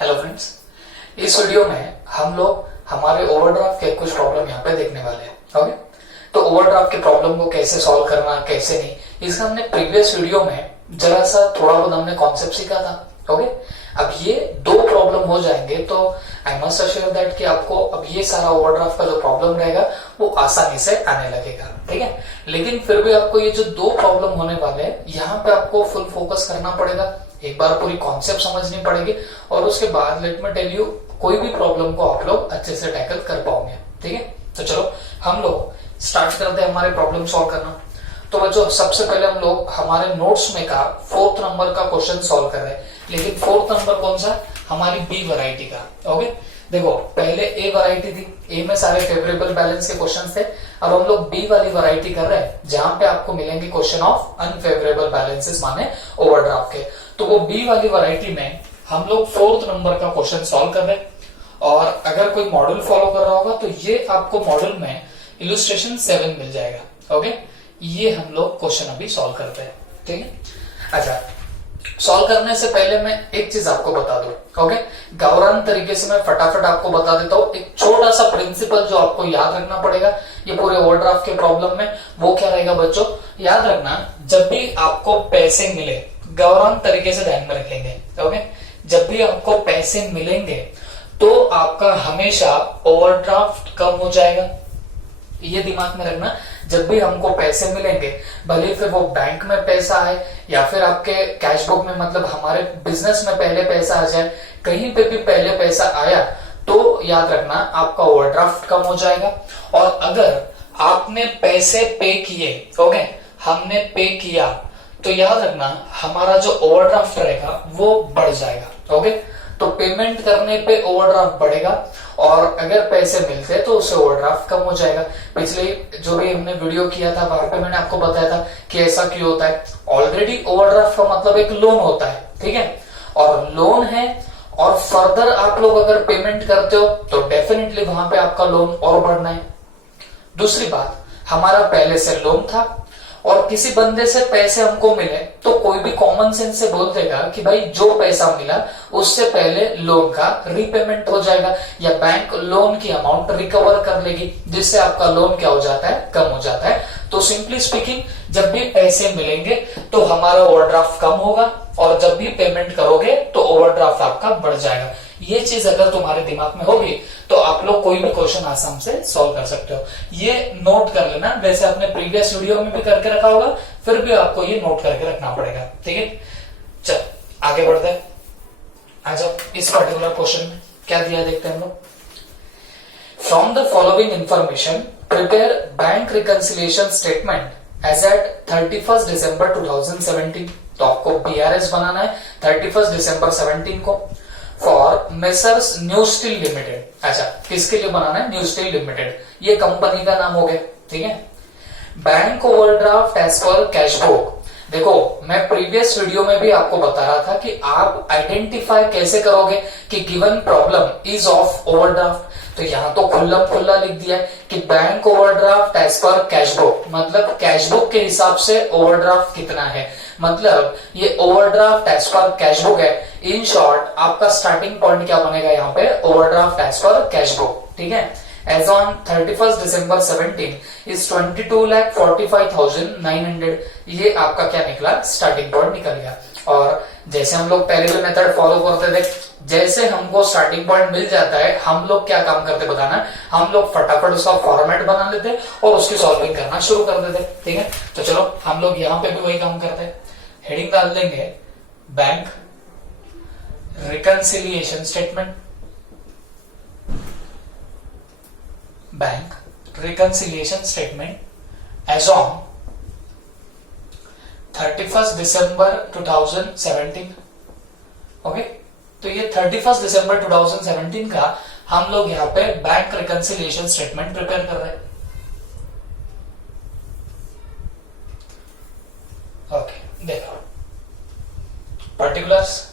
Hello friends, इस video में हम लोग हमारे ओवरड्राफ्ट के कुछ प्रॉब्लम यहाँ पे देखने वाले हैं। ओके, तो ओवरड्राफ्ट के प्रॉब्लम को कैसे सॉल्व करना, कैसे नहीं, इसका हमने प्रीवियस वीडियो में जरा सा थोड़ा बहुत हमने कॉन्सेप्ट सीखा था। ओके, अब ये दो प्रॉब्लम हो जाएंगे तो आई मस्ट अश्योर दैट कि आपको अब ये सारा ओवरड्राफ्ट का जो प्रॉब्लम रहेगा वो आसानी से आने लगेगा। ठीक है, लेकिन फिर भी आपको ये जो दो प्रॉब्लम होने वाले हैं यहाँ पे आपको फुल फोकस करना पड़ेगा, एक बार पूरी कॉन्सेप्ट समझनी पड़ेगी और उसके बाद लेट मी टेल यू कोई भी प्रॉब्लम को आप लोग अच्छे से टैकल कर पाओगे। ठीक है, तो चलो हम लोग स्टार्ट करते हैं हमारे प्रॉब्लम सॉल्व करना। तो बच्चों सबसे पहले हम लोग हमारे नोट्स में का 4th नंबर का क्वेश्चन सॉल्व कर रहे हैं, लेकिन 4th नंबर कौन सा, हमारी बी वैरायटी का। ओके, देखो पहले ए वैरायटी थी, ए में सारे फेवरेबल बैलेंस के क्वेश्चन थे। अब हम लोग बी वाली वैरायटी कर रहे हैं जहां पे आपको मिलेंगे क्वेश्चन ऑफ अनफेवरेबल बैलेंसेस माने ओवरड्राफ्ट के। तो वो बी वाली वैरायटी में हम लोग 4th नंबर का क्वेश्चन सॉल्व कर रहे हैं। और अगर कोई मॉड्यूल फॉलो कर रहा होगा तो ये आपको मॉड्यूल में इलस्ट्रेशन 7 मिल जाएगा। ओके, ये हम लोग क्वेश्चन अभी सॉल्व करते हैं। ठीक है, अच्छा सॉल्व करने से पहले मैं एक चीज आपको बता दूं। ओके, गावरान तरीके से मैं फटाफट आपको बता देता हूं एक छोटा सा प्रिंसिपल जो आपको याद रखना पड़ेगा ये पूरे ओवरड्राफ्ट के प्रॉब्लम में। वो क्या रहेगा बच्चों, याद रखना जब भी आपको पैसे मिले, गावरान तरीके से ध्यान में रखेंगे। ओके, जब भी आपको पैसे मिलेंगे तो आपका हमेशा ओवरड्राफ्ट कम हो जाएगा, ये दिमाग में रखना। जब भी हमको पैसे मिलेंगे, भले फिर वो बैंक में पैसा है या फिर आपके कैश बुक में, मतलब हमारे बिजनेस में पहले पैसा आ जाए, कहीं पे भी पहले पैसा आया तो याद रखना आपका ओवरड्राफ्ट कम हो जाएगा। और अगर आपने पैसे पे किए, ओके हमने पे किया, तो याद रखना हमारा जो ओवरड्राफ्ट रहेगा वो बढ़ जाएगा। ओके, तो पेमेंट करने पे ओवरड्राफ्ट बढ़ेगा और अगर पैसे मिलते तो उससे ओवरड्राफ्ट कम हो जाएगा। पिछले जो भी हमने वीडियो किया था वहां पे मैंने आपको बताया था कि ऐसा क्यों होता है। ऑलरेडी ओवरड्राफ्ट का मतलब एक लोन होता है, ठीक है, और लोन है और फर्दर आप लोग अगर पेमेंट करते हो तो डेफिनेटली वहां पे आपका लोन और बढ़ना है। दूसरी बात, हमारा पहले से लोन था और किसी बंदे से पैसे हमको मिले तो कोई भी कॉमन सेंस से बोल देगा कि भाई जो पैसा मिला उससे पहले लोन का रीपेमेंट हो जाएगा या बैंक लोन की अमाउंट रिकवर कर लेगी, जिससे आपका लोन क्या हो जाता है, कम हो जाता है। तो सिंपली स्पीकिंग जब भी पैसे मिलेंगे तो हमारा ओवरड्राफ्ट कम होगा और जब भी पेमेंट करोगे तो ओवरड्राफ्ट आपका बढ़ जाएगा। ये चीज अगर तुम्हारे दिमाग में होगी तो आप लोग कोई भी क्वेश्चन आसानी से सॉल्व कर सकते हो। ये नोट कर लेना, वैसे आपने प्रीवियस वीडियो में भी करके रखा होगा, फिर भी आपको ये नोट करके रखना पड़ेगा। ठीक है, चल आगे बढ़ते हैं। आ जाओ, इस पर्टिकुलर क्वेश्चन में क्या दिया देखते हैं हम लोग। From the following information prepare bank reconciliation statement as at 31 December 2017। तो आपको बीआरएस बनाना है 31 दिसंबर 17 को for messrs new steel limited. अच्छा, किसके लिए बनाना है, न्यू स्टील लिमिटेड, ये कंपनी का नाम हो गया। ठीक है, bank overdraft as per cash book. देखो मैं प्रीवियस वीडियो में भी आपको बता रहा था कि आप आइडेंटिफाई कैसे करोगे कि given problem is of overdraft. तो यहाँ तो खुल्लम खुल्ला लिख दिया है कि bank overdraft as per cash book, मतलब कैश बुक के हिसाब से ओवरड्राफ्ट कितना है, मतलब ये overdraft as per cash book है। इन शॉर्ट आपका स्टार्टिंग पॉइंट क्या बनेगा यहाँ पे, overdraft as per cash book. ठीक है, एज ऑन 31 दिसंबर 17 इज 22,45,900। ये आपका क्या निकला, स्टार्टिंग पॉइंट निकल गया। और जैसे हम लोग पहले भी मेथड फॉलो करते थे, जैसे हमको स्टार्टिंग पॉइंट मिल जाता है हम लोग क्या काम करते बताना, हम लोग फटाफट उसका फॉर्मेट बना लेते और उसकी सॉल्विंग करना शुरू कर देते। ठीक है, तो चलो हम लोग यहाँ पे भी वही काम करते हैं। हेडिंग डाल देंगे bank reconciliation statement, bank reconciliation statement as on 31 December 2017। Okay, तो ये 31 दिसंबर 2017 का हम लोग यहाँ पे बैंक रिकंसिलिएशन स्टेटमेंट प्रिपेयर कर रहे हैं। ओके, देखो पर्टिकुलर्स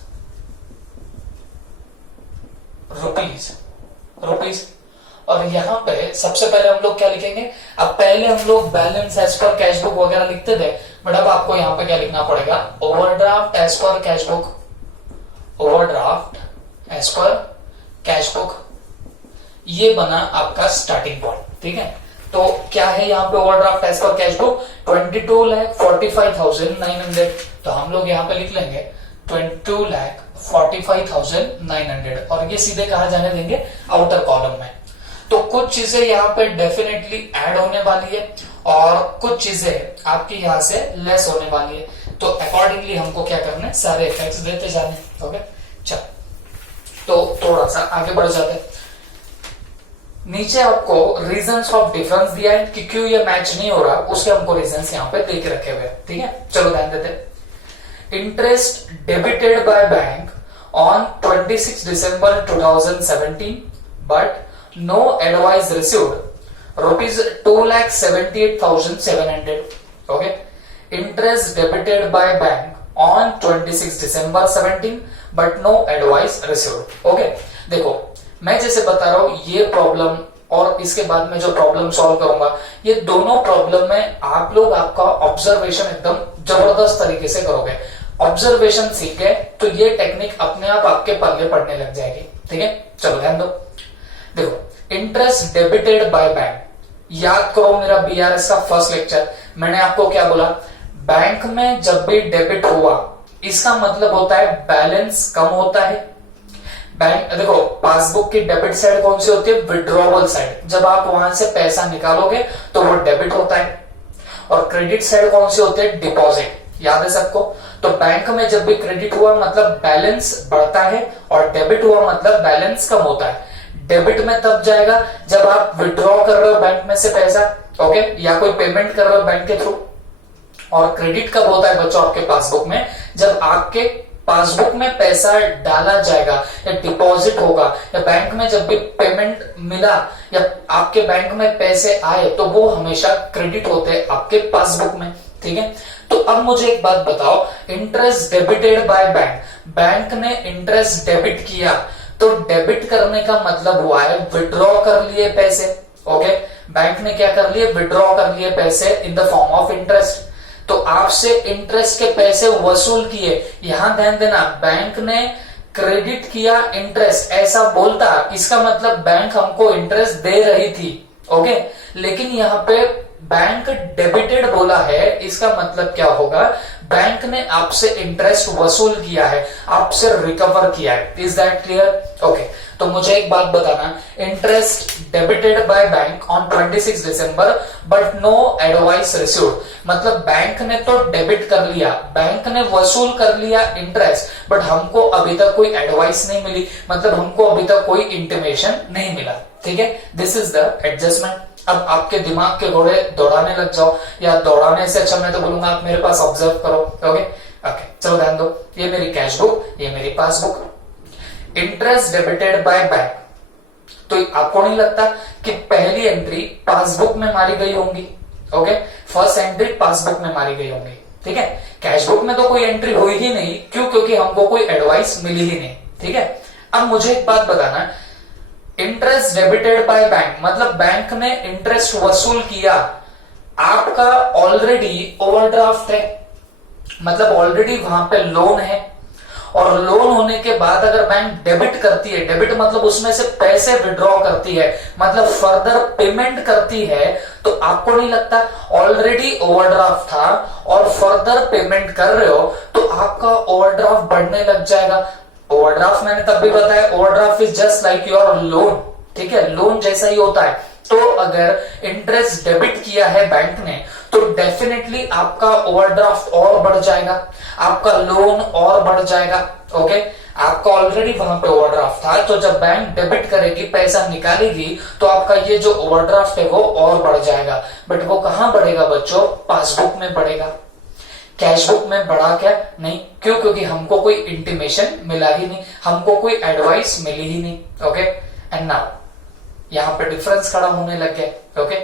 रुपीज और यहाँ पे सबसे पहले हम लोग क्या लिखेंगे, अब पहले हम लोग balance as per cash book वगैरह लिखते थे, बट अब आपको यहाँ पे क्या लिखना पड़ेगा, overdraft as per cash book, overdraft as per cash book, ये बना आपका स्टार्टिंग पॉइंट, ठीक है। तो क्या है यहाँ पे overdraft as per cash book 22,45,900, तो हम लोग यहाँ पे लिख लेंगे 22,45,900 और ये सीधे कहा जाने देंगे आउटर कॉलम में। तो कुछ चीजें यहाँ पे डेफिनेटली ऐड होने वाली है और कुछ चीजें आपकी यहाँ से लेस होने वाली है, तो अकॉर्डिंगली हमको क्या करना है, सारे इफेक्ट्स देते जाने। ओके, चल तो थोड़ा सा आगे बढ़ जाते हैं। नीचे आपको रीजंस ऑफ डिफरेंस दिया है कि क्यों ये मैच नहीं हो रहा, उसके हमको रीजंस यहाँ पे दे के रखे हुए, ठीक है। चलो ध्यान देते हैं। Interest debited by bank on 26 December 2017 but no advice received ₹2,78,700। Okay, interest debited by bank on 26 December 17 but no advice received. Okay, देखो मैं जैसे बता रहा हूं ये प्रॉब्लम और इसके बाद में जो प्रॉब्लम सॉल्व करूंगा, ये दोनों प्रॉब्लम में आप लोग आपका ऑब्जर्वेशन एकदम जबरदस्त तरीके से करोगे। ऑब्जर्वेशन सीख गए तो ये टेक्निक अपने आप आपके पल्ले पड़ने लग जाएगी, ठीक है। चलो ध्यान दो, देखो इंटरेस्ट डेबिटेड बाय बैंक, याद करो मेरा बीआरएस का फर्स्ट लेक्चर, मैंने आपको क्या बोला, बैंक में जब भी डेबिट हुआ इसका मतलब होता है बैलेंस कम होता है। बैंक देखो पासबुक की डेबिट साइड कौन सी होती है, विड्रॉवल साइड, जब आप वहां से पैसा निकालोगे तो वो डेबिट होता है। और क्रेडिट साइड कौन सी होती है, डिपॉजिट, याद है सबको। तो बैंक में जब भी क्रेडिट हुआ मतलब बैलेंस बढ़ता है और डेबिट हुआ मतलब बैलेंस कम होता है। डेबिट में तब जाएगा जब आप विड्रॉ कर रहे हो बैंक में से पैसा, ओके, या कोई पेमेंट कर रहे हो बैंक के थ्रू। और क्रेडिट कब होता है बच्चों आपके पासबुक में, जब आपके पासबुक में पैसा डाला जाएगा या डिपॉजिट होगा या बैंक में जब भी पेमेंट मिला या आपके बैंक में पैसे आए तो वो हमेशा क्रेडिट होते हैं आपके पासबुक में, ठीक है। तो अब मुझे एक बात बताओ, interest debited by bank, bank ने इंटरेस्ट डेबिट किया तो डेबिट करने का मतलब हुआ है विड्रॉ कर लिए पैसे। ओके, बैंक ने क्या कर लिए, विड्रॉ कर लिए पैसे in the form of interest. तो आपसे इंटरेस्ट के पैसे वसूल किए। यहां ध्यान देना, बैंक ने क्रेडिट किया इंटरेस्ट, ऐसा बोलता इसका मतलब बैंक हमको इंटरेस्ट दे रही थी। ओके, लेकिन यहाँ पे बैंक डेबिटेड बोला है, इसका मतलब क्या होगा, बैंक ने आपसे इंटरेस्ट वसूल किया है, आपसे रिकवर किया है। Is that clear? ओके, तो मुझे एक बात बताना, interest debited by bank on 26 December but no advice received, मतलब बैंक ने तो डेबिट कर लिया, बैंक ने वसूल कर लिया इंटरेस्ट, बट हमको अभी तक कोई एडवाइस नहीं मिली, मतलब हमको अभी तक कोई इंटीमेशन नहीं मिला, ठीक है। This is the adjustment. अब आपके दिमाग के घोड़े दौड़ाने लग जाओ, या दौड़ाने से अच्छा मैं तो बोलूंगा आप मेरे पास ऑब्जर्व करो। ओके ओके, चलो ध्यान दो, ये मेरी कैश बुक, ये मेरी passbook. Interest debited by bank, तो आपको नहीं लगता कि पहली एंट्री पासबुक में मारी गई होंगी? ओके, फर्स्ट एंट्री पासबुक में मारी गई होंगी, ठीक है। कैश बुक में तो कोई एंट्री हुई ही नहीं, क्यों? क्योंकि हमको कोई एडवाइस मिली ही नहीं, ठीक है। अब मुझे एक बात बताना, इंटरेस्ट डेबिटेड बाय बैंक मतलब बैंक ने इंटरेस्ट वसूल किया, आपका ऑलरेडी ओवरड्राफ्ट है, मतलब ऑलरेडी वहां पे लोन है, और लोन होने के बाद अगर बैंक डेबिट करती है, डेबिट मतलब उसमें से पैसे विड्रॉ करती है, मतलब फर्दर पेमेंट करती है, तो आपको नहीं लगता ऑलरेडी ओवरड्राफ्ट था और फर्दर पेमेंट कर रहे हो तो आपका ओवरड्राफ्ट बढ़ने लग जाएगा। ओवरड्राफ्ट मैंने तब भी बताया, overdraft is just like your loan, ठीक है, लोन जैसा ही होता है। तो अगर इंटरेस्ट डेबिट किया है बैंक ने तो डेफिनेटली आपका ओवरड्राफ्ट और बढ़ जाएगा, आपका लोन और बढ़ जाएगा। ओके, आपका ऑलरेडी वहां पे ओवरड्राफ्ट था, तो जब बैंक डेबिट करेगी, पैसा निकालेगी, तो आपका ये जो ओवरड्राफ्ट है वो और बढ़ जाएगा। बट वो कहां बढ़ेगा बच्चों? पासबुक में बढ़ेगा, कैश बुक में बढ़ा क्या? नहीं, क्यों? क्योंकि हमको कोई इंटीमेशन मिला ही नहीं, हमको कोई एडवाइस मिली ही नहीं। ओके, एंड नाउ यहाँ पे डिफरेंस खड़ा होने लग गया। ओके,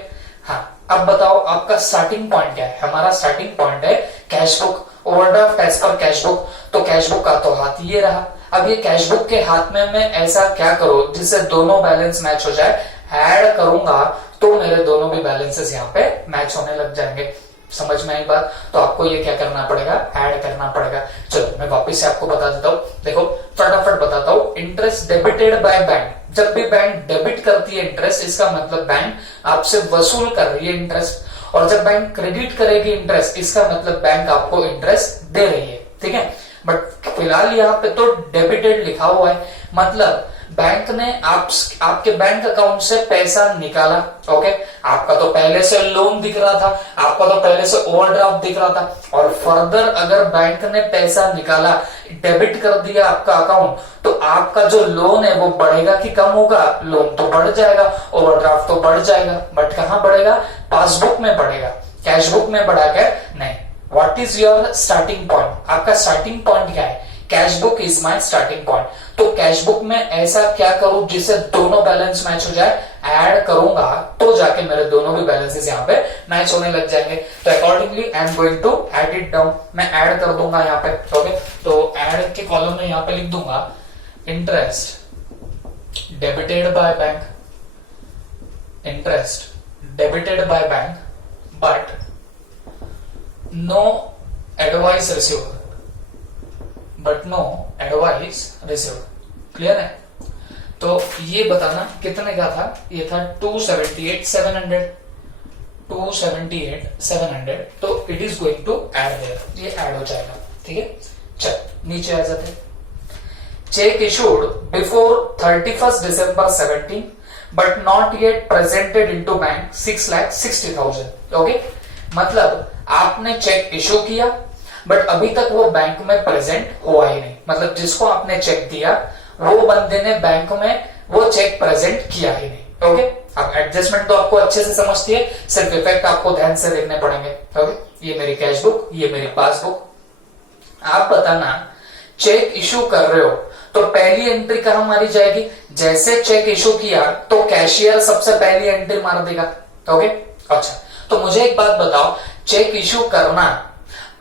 हाँ, अब बताओ आपका स्टार्टिंग पॉइंट क्या है? हमारा स्टार्टिंग पॉइंट है cash book, overdraft as per cash book, तो कैश बुक का तो हाथ ये रहा। अब ये कैश बुक के हाथ में मैं ऐसा क्या करूं जिससे दोनों बैलेंस मैच हो जाए? ऐड करूंगा तो मेरे दोनों भी बैलेंसेस यहाँ पे मैच होने लग जाएंगे। समझ में आई बात? तो आपको ये क्या करना पड़ेगा? ऐड करना पड़ेगा। चलो मैं वापस से आपको बता देता हूँ, देखो फटाफट बताता हूँ। Interest interest debited by bank, जब भी बैंक डेबिट करती है इंटरेस्ट, इसका मतलब बैंक आपसे वसूल कर रही है इंटरेस्ट, और जब बैंक क्रेडिट करेगी इंटरेस्ट, इसका मतलब बैंक आपको इंटरेस्ट दे रही है, ठीक है। बट फिलहाल यहाँ पे तो डेबिटेड लिखा हुआ है, मतलब बैंक ने आपके बैंक अकाउंट से पैसा निकाला, ओके। आपका तो पहले से लोन दिख रहा था, आपका तो पहले से ओवरड्राफ्ट दिख रहा था, और फर्दर अगर बैंक ने पैसा निकाला, डेबिट कर दिया आपका अकाउंट, तो आपका जो लोन है वो बढ़ेगा कि कम होगा? लोन तो बढ़ जाएगा, ओवरड्राफ्ट तो बढ़ जाएगा, बट कहां बढ़ेगा? पासबुक में बढ़ेगा, कैशबुक में बढ़ा क्या? नहीं। What is your starting point? आपका स्टार्टिंग पॉइंट क्या है? Cash book is my starting point. तो कैश बुक में ऐसा क्या करूं जिससे दोनों बैलेंस मैच हो जाए? ऐड करूंगा तो जाके मेरे दोनों भी बैलेंसेस यहाँ पे मैच होने लग जाएंगे। तो accordingly I am going to add it down, मैं ऐड कर दूंगा यहाँ पे, ओके। तो ऐड के कॉलम में यहाँ पे लिख दूंगा interest debited by bank, interest debited by bank, but no advice received, but no advice received. Clear है? तो ये बताना कितने का था? ये था 278,700, 278,700। तो it is going to add there, ये ऐड हो जाएगा, ठीक है। चल नीचे आ जाते। Cheque issued before 31st December 17 but not yet presented into bank 6,60,000, okay. मतलब आपने चेक इशू किया बट अभी तक वो बैंक में प्रेजेंट हुआ ही नहीं, मतलब जिसको आपने चेक दिया वो बंदे ने बैंक में वो चेक प्रेजेंट किया ही नहीं, ओके। अब एडजस्टमेंट तो आपको अच्छे से समझती है, सिर्फ इफेक्ट आपको ध्यान से देखने पड़ेंगे, ओके। ये मेरी कैश बुक, ये मेरी पासबुक। आप बताना, चेक इशू कर रहे हो तो पहली एंट्री कहां मारी जाएगी? जैसे चेक इशू किया तो कैशियर सबसे पहली एंट्री मार देगा, ओके। अच्छा, तो मुझे एक बात बताओ, चेक इशू करना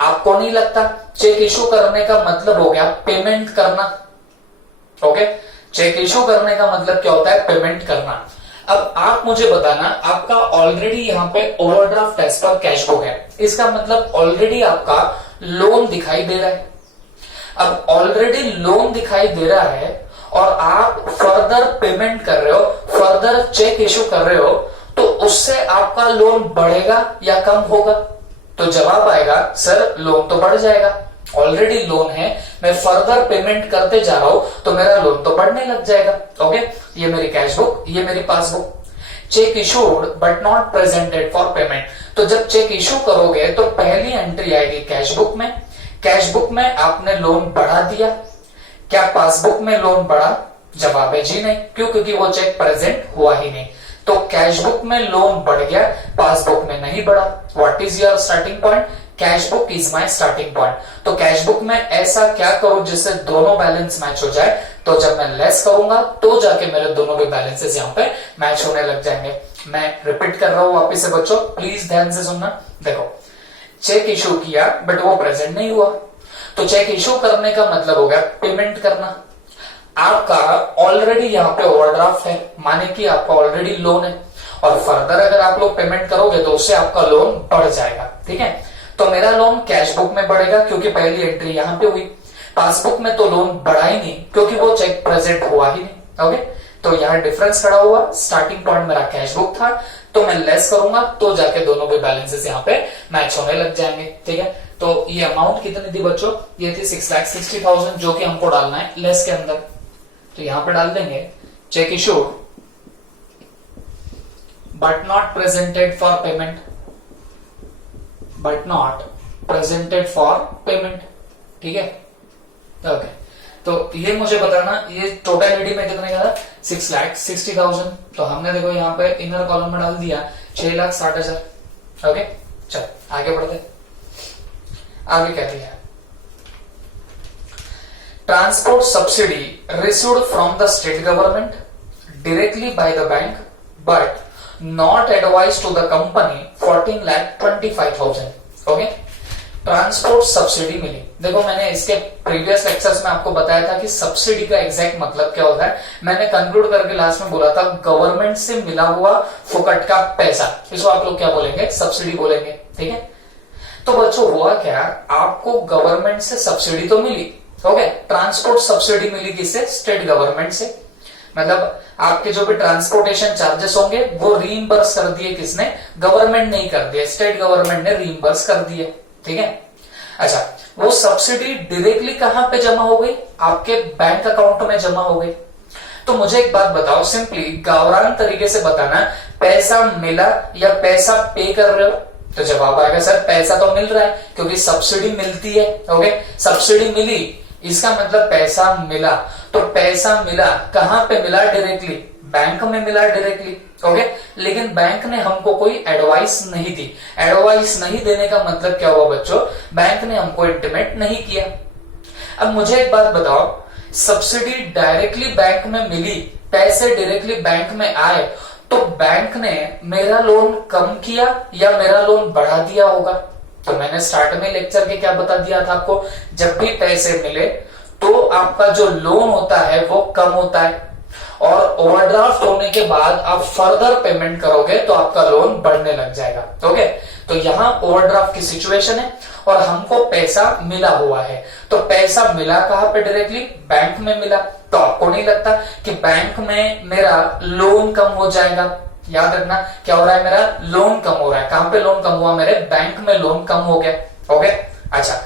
आपको नहीं लगता? चेक इशू करने का मतलब हो गया पेमेंट करना, ओके। चेक इशू करने का मतलब क्या होता है? पेमेंट करना। अब आप मुझे बताना, आपका ऑलरेडी यहाँ पे overdraft as per cash book है, इसका मतलब ऑलरेडी आपका लोन दिखाई दे रहा है। अब ऑलरेडी लोन दिखाई दे रहा है और आप फर्दर पेमेंट कर रहे हो, फर्दर चेक इशू कर रहे हो, तो उससे आपका लोन बढ़ेगा या कम होगा? तो जवाब आएगा सर लोन तो बढ़ जाएगा, ऑलरेडी लोन है, मैं फर्दर पेमेंट करते जा रहा हूं तो मेरा लोन तो बढ़ने लग जाएगा, ओके। ये मेरी कैश बुक, ये मेरी passbook. Check issued but not presented for payment, तो जब चेक इशू करोगे तो पहली एंट्री आएगी कैश बुक में। कैश बुक में आपने लोन बढ़ा दिया, क्या पासबुक में लोन बढ़ा? जवाब है जी नहीं, क्यों? क्योंकि वो चेक प्रेजेंट हुआ ही नहीं। तो कैश बुक में लोन बढ़ गया, पासबुक में नहीं बढ़ा। What is your starting point? Cash book is my starting point. तो कैश बुक में ऐसा क्या करूं जिससे दोनों बैलेंस मैच हो जाए? तो जब मैं लेस करूंगा तो जाके मेरे दोनों भी बैलेंसेस यहाँ पे मैच होने लग जाएंगे। मैं रिपीट कर रहा हूं वापिस से बच्चों, प्लीज ध्यान से सुनना। देखो, चेक इशू किया बट वो प्रेजेंट नहीं हुआ, तो चेक इशू करने का मतलब हो गया पेमेंट करना। आपका ऑलरेडी यहाँ पे ओवरड्राफ्ट है, माने कि आपका ऑलरेडी लोन है, और फर्दर अगर आप लोग पेमेंट करोगे तो उससे आपका लोन बढ़ जाएगा, ठीक है। तो मेरा लोन कैश बुक में बढ़ेगा क्योंकि पहली एंट्री यहाँ पे हुई। पासबुक में तो लोन बढ़ा ही नहीं क्योंकि वो चेक प्रेजेंट हुआ ही नहीं, ओके। तो यहाँ डिफरेंस खड़ा हुआ, स्टार्टिंग पॉइंट मेरा कैश बुक था, तो मैं लेस करूंगा तो जाके दोनों भी बैलेंसेस यहाँ पे मैच होने लग जाएंगे, ठीक है। तो ये अमाउंट कितनी थी बच्चों? ये थी 6,60,000, जो कि हमको डालना है लेस के अंदर। तो यहां पे डाल देंगे cheque issue but not presented for payment, but not presented for payment, ठीक है, ओके। तो ये मुझे बताना, ये टोटलिटी में कितने का था? 6,60,000। तो हमने देखो यहाँ पे इनर कॉलम में डाल दिया 6,60,000, ओके। चल आगे बढ़ते, आगे क्या दिया? Transport subsidy received from the state government directly by the bank but not advised to the company 14,25,000, okay. Transport subsidy मिली। देखो मैंने इसके प्रीवियस लेक्चर्स में आपको बताया था कि सब्सिडी का एग्जैक्ट मतलब क्या होता है। मैंने कंक्लूड करके लास्ट में बोला था गवर्नमेंट से मिला हुआ फुकट का पैसा, इसको आप लोग क्या बोलेंगे? सब्सिडी बोलेंगे, ठीक है। तो बच्चों हुआ क्या, आपको गवर्नमेंट से सब्सिडी तो मिली, ओके, ट्रांसपोर्ट सब्सिडी मिली किससे? स्टेट गवर्नमेंट से। मतलब आपके जो भी ट्रांसपोर्टेशन चार्जेस होंगे वो रीइंबर्स कर दिए किसने? गवर्नमेंट ने ही कर दिए, स्टेट गवर्नमेंट ने रीइंबर्स कर दिए। ठीक है, अच्छा वो सब्सिडी डायरेक्टली कहां पे जमा हो गई? आपके बैंक अकाउंट में जमा हो गई। तो मुझे एक बात बताओ, सिंपली गावरान तरीके से बताना, पैसा मिला या पैसा पे कर रहे हो? तो जवाब आएगा सर पैसा तो मिल रहा है क्योंकि सब्सिडी मिलती है। ओके, सब्सिडी मिली इसका मतलब पैसा मिला। तो पैसा मिला कहां पे मिला? डायरेक्टली बैंक में मिला डायरेक्टली। ओके, लेकिन बैंक ने हमको कोई एडवाइस नहीं दी। एडवाइस नहीं देने का मतलब क्या हुआ बच्चों? बैंक ने हमको इंटीमेट नहीं किया। अब मुझे एक बात बताओ, सब्सिडी डायरेक्टली बैंक में मिली, पैसे डायरेक्टली बैंक में आए, तो बैंक ने मेरा लोन कम किया या मेरा लोन बढ़ा दिया होगा? तो मैंने स्टार्ट में लेक्चर के क्या बता दिया था आपको, जब भी पैसे मिले तो आपका जो लोन होता है वो कम होता है, और ओवरड्राफ्ट होने के बाद आप फर्दर पेमेंट करोगे तो आपका लोन बढ़ने लग जाएगा। ओके, तो यहां ओवरड्राफ्ट की सिचुएशन है और हमको पैसा मिला हुआ है। तो पैसा मिला कहां पे? डायरेक्टली बैंक में मिला। तो आपको नहीं लगता कि बैंक में मेरा लोन कम हो जाएगा? याद रखना क्या हो रहा है, मेरा लोन कम हो रहा है। कहां पे लोन कम हुआ? मेरे बैंक में लोन कम हो गया। ओके, अच्छा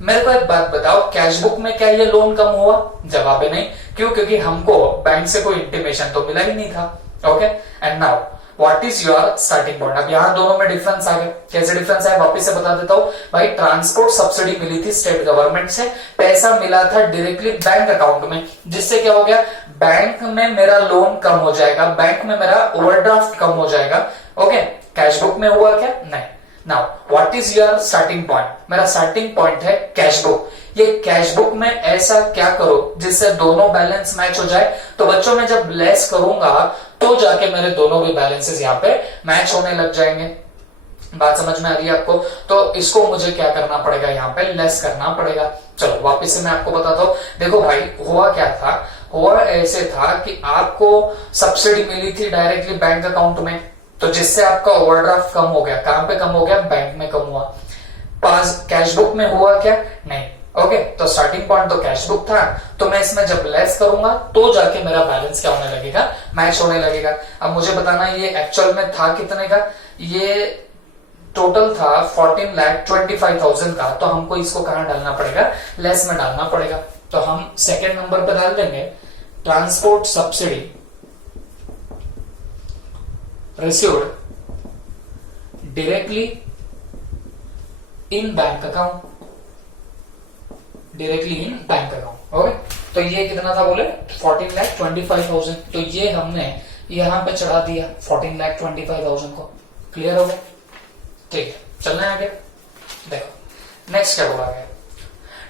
मेरे को एक बात बताओ, कैशबुक में क्या ये लोन कम हुआ? जवाब है नहीं। क्यों? क्योंकि हमको बैंक से कोई इंटीमेशन तो मिला ही नहीं था। Okay, and now what is your starting point? अब यहां दोनों में डिफरेंस आ गया। कैसे डिफरेंस है वापिस से बता देता हूं भाई। ट्रांसपोर्ट सब्सिडी मिली थी स्टेट गवर्नमेंट से, पैसा मिला था डायरेक्टली बैंक अकाउंट में, जिससे क्या हो गया? बैंक में मेरा लोन कम हो जाएगा, बैंक में मेरा ओवरड्राफ्ट कम हो जाएगा। ओके, कैशबुक में हुआ क्या? नहीं। Now what is your starting point? मेरा स्टार्टिंग पॉइंट है कैशबुक। ये कैशबुक में ऐसा क्या करो जिससे दोनों बैलेंस मैच हो जाए? तो बच्चों में जब लेस करूंगा तो जाके मेरे दोनों भी बैलेंसेस यहाँ पे मैच होने लग जाएंगे। बात समझ में आ रही है आपको? तो इसको मुझे क्या करना पड़ेगा? यहाँ पे लेस करना पड़ेगा। चलो वापिस से मैं आपको बताता हूँ। देखो भाई, हुआ क्या था? हुआ ऐसे था कि आपको सब्सिडी मिली थी डायरेक्टली बैंक अकाउंट में, तो जिससे आपका ओवरड्राफ्ट कम हो गया। कहां पे कम हो गया? बैंक में कम हुआ। पास कैशबुक में हुआ क्या? नहीं। ओके, तो स्टार्टिंग पॉइंट तो कैशबुक था, तो मैं इसमें जब लेस करूंगा तो जाके मेरा बैलेंस क्या होने लगेगा? मैच होने लगेगा। अब मुझे बताना ये एक्चुअल में था कितने का? ये टोटल था 14,25,000 का। तो हमको इसको कहां डालना पड़ेगा? लेस में डालना पड़ेगा। तो हम सेकेंड नंबर पर डाल देंगे transport subsidy received directly in bank account, directly in bank account। Okay, तो ये कितना था बोले? 14,25,000। तो ये हमने यहां पे चढ़ा दिया 14,25,000 को। क्लियर हो गया? ठीक है, चलना है आगे। देखो नेक्स्ट क्या बोला गया,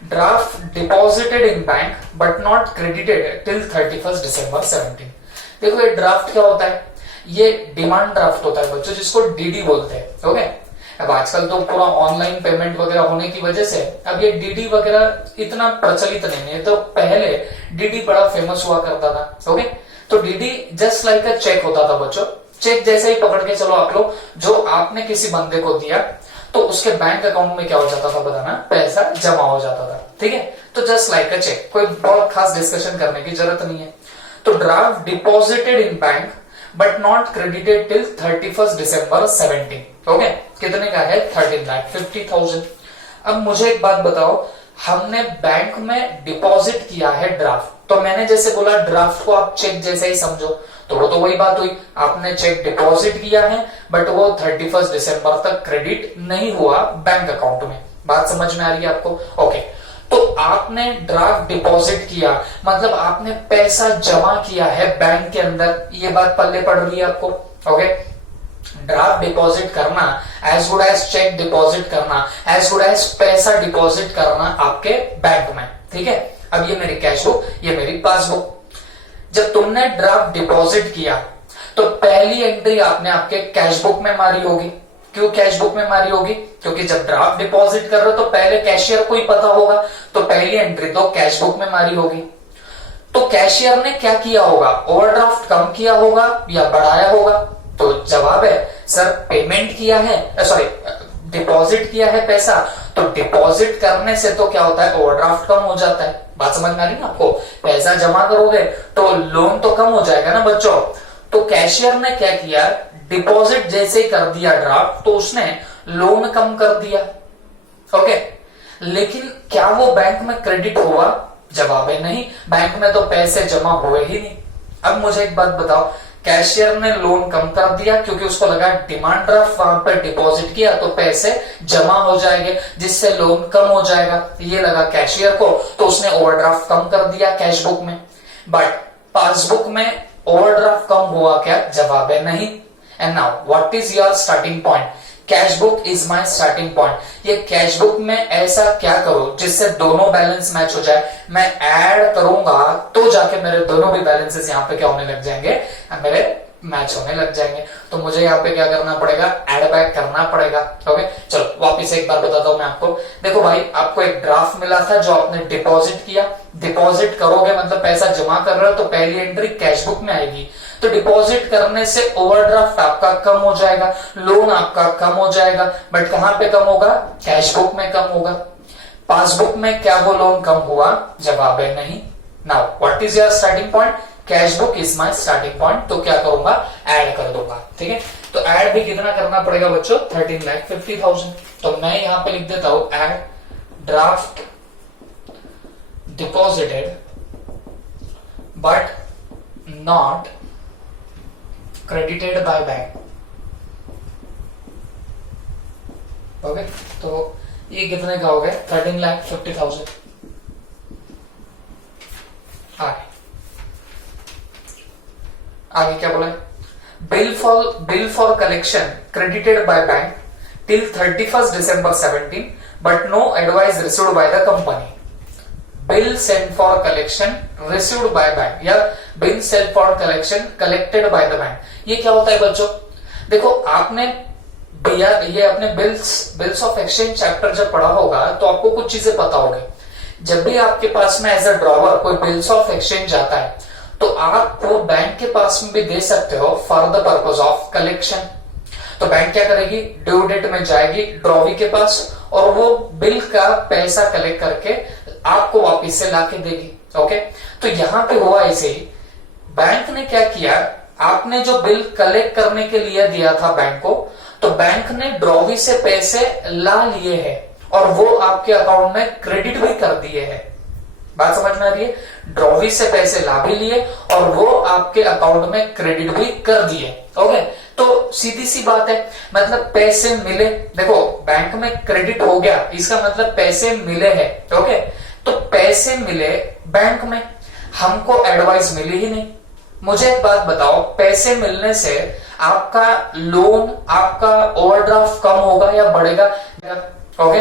draft deposited in bank but not credited till 31 December 17। देखो ये ड्राफ्ट क्या होता है? ये डिमांड ड्राफ्ट होता है बच्चों, जिसको डीडी बोलते हैं। ओके, अब आजकल तो पूरा ऑनलाइन पेमेंट वगैरह होने की वजह से अब ये डीडी वगैरह इतना प्रचलित नहीं है। तो पहले डीडी बड़ा फेमस हुआ करता था। ओके, तो DD just like a cheque होता था बच्चों। चेक जैसे ही पकड़ के चलो आप लोग, जो आपने किसी बंदे को दिया तो उसके बैंक अकाउंट में क्या हो जाता था बताना? पैसा जमा हो जाता था। ठीक है, तो जस्ट लाइक अ चेक, कोई बहुत खास डिस्कशन करने की जरूरत नहीं है। तो draft deposited in bank but not credited till 31 December 17। Okay, कितने का है? 13,50,000। अब मुझे एक बात बताओ, हमने बैंक में डिपॉजिट किया है ड्राफ्ट, तो मैंने जैसे बोला ड्राफ्ट को आप चेक जैसे ही समझो, तो वो तो वही बात हुई। आपने चेक डिपॉजिट किया है बट वो 31 December तक क्रेडिट नहीं हुआ बैंक अकाउंट में। बात समझ में आ रही है आपको? ओके, तो आपने ड्राफ्ट डिपॉजिट किया मतलब आपने पैसा जमा किया है बैंक के अंदर। ये बात पल्ले पड़ रही है आपको? ओके, ड्राफ्ट डिपॉजिट करना as good as cheque deposit करना, एज गुड एज पैसा डिपॉजिट करना आपके बैंक में। ठीक है, अब ये मेरी कैशबुक, ये मेरी पासबुक। जब तुमने ड्राफ्ट डिपॉजिट किया तो पहली एंट्री आपने आपके कैशबुक में मारी होगी। क्यों कैशबुक में मारी होगी? क्योंकि जब ड्राफ्ट डिपॉजिट कर रहे हो तो पहले कैशियर को ही पता होगा, तो पहली एंट्री तो कैशबुक में मारी होगी। तो कैशियर ने क्या किया होगा? ओवरड्राफ्ट कम किया होगा या बढ़ाया होगा? तो जवाब है सर पेमेंट किया है, सॉरी डिपॉजिट किया है पैसा, तो डिपॉजिट करने से तो क्या होता है, ओवरड्राफ्ट कम हो जाता है। बात समझ में आ रही है ना आपको? पैसा जमा करोगे तो लोन तो कम हो जाएगा ना बच्चों। तो कैशियर ने क्या किया, डिपॉजिट जैसे कर दिया ड्राफ्ट, तो उसने लोन कम कर दिया। ओके, लेकिन क्या वो बैंक में क्रेडिट हुआ? जवाब है नहीं, बैंक में तो पैसे जमा हुए ही नहीं। अब मुझे एक बात बताओ, कैशियर ने लोन कम कर दिया क्योंकि उसको लगा डिमांड ड्राफ्ट वहां पर डिपॉजिट किया तो पैसे जमा हो जाएंगे जिससे लोन कम हो जाएगा, ये लगा कैशियर को, तो उसने ओवरड्राफ्ट कम कर दिया कैश बुक में। बट पासबुक में ओवरड्राफ्ट कम हुआ क्या? जवाब है नहीं। And now what is your starting point? Cash book is my starting point. ये कैश बुक में ऐसा क्या करो जिससे दोनों बैलेंस मैच हो जाए? मैं ऐड करूंगा तो जाके मेरे दोनों भी बैलेंसेस यहाँ पे क्या होने लग जाएंगे, मेरे मैच होने लग जाएंगे। तो मुझे यहाँ पे क्या करना पड़ेगा, ऐड बैक करना पड़ेगा। ओके, चलो वापिस एक बार बताता हूं मैं आपको। देखो भाई, आपको एक ड्राफ्ट मिला था जो आपने डिपॉजिट किया। डिपॉजिट करोगे मतलब पैसा जमा कर रहे हो, तो पहली एंट्री कैश बुक में आएगी। तो डिपॉजिट करने से ओवरड्राफ्ट आपका कम हो जाएगा, लोन आपका कम हो जाएगा। बट कहां पे कम होगा? कैश बुक में कम होगा। पासबुक में क्या वो लोन कम हुआ? जवाब है नहीं। Now what is your starting point? Cash book is my starting point. तो क्या करूंगा, ऐड कर दूंगा। ठीक है, तो ऐड भी कितना करना पड़ेगा बच्चों? 13,50,000। तो मैं यहां पे लिख देता हूं, add draft deposited but not credited by bank। Okay, तो ये कितने का हो गया? 13,50,000। आगे क्या बोला? Bill for collection credited by bank till 31st December 17 but no advice received by the company. Bill send for collection received by bank या bill send for collection collected by the bank. ये क्या होता है बच्चों? देखो, आपने ये अपने बिल्स ऑफ एक्सचेंज चैप्टर जब पढ़ा होगा तो आपको कुछ चीजें पता होगी। जब भी आपके पास में एज अ ड्रॉवर कोई बिल्स ऑफ एक्सचेंज आता है तो आप वो बैंक के पास में भी दे सकते हो for the purpose of collection. तो बैंक क्या करेगी, ड्यू डेट में जाएगी ड्रॉवी के पास और वो बिल का पैसा कलेक्ट करके आपको वापिस से लाके देगी। ओके, तो यहां पे हुआ ऐसे ही, बैंक ने क्या किया, आपने जो बिल कलेक्ट करने के लिए दिया था बैंक को, तो बैंक ने ड्रॉवी से पैसे ला लिए हैं और वो आपके अकाउंट में क्रेडिट भी कर दिए हैं। बात समझ में आ रही है? ड्रॉवी से पैसे ला भी लिए और वो आपके अकाउंट में क्रेडिट भी कर दिए। ओके, तो सीधी सी बात है, मतलब पैसे मिले। देखो, बैंक में क्रेडिट हो गया, इसका मतलब पैसे मिले हैं। ओके, तो पैसे मिले बैंक में, हमको एडवाइस मिली ही नहीं। मुझे एक बात बताओ, पैसे मिलने से आपका लोन, आपका ओवरड्राफ्ट कम होगा या बढ़ेगा? ओके,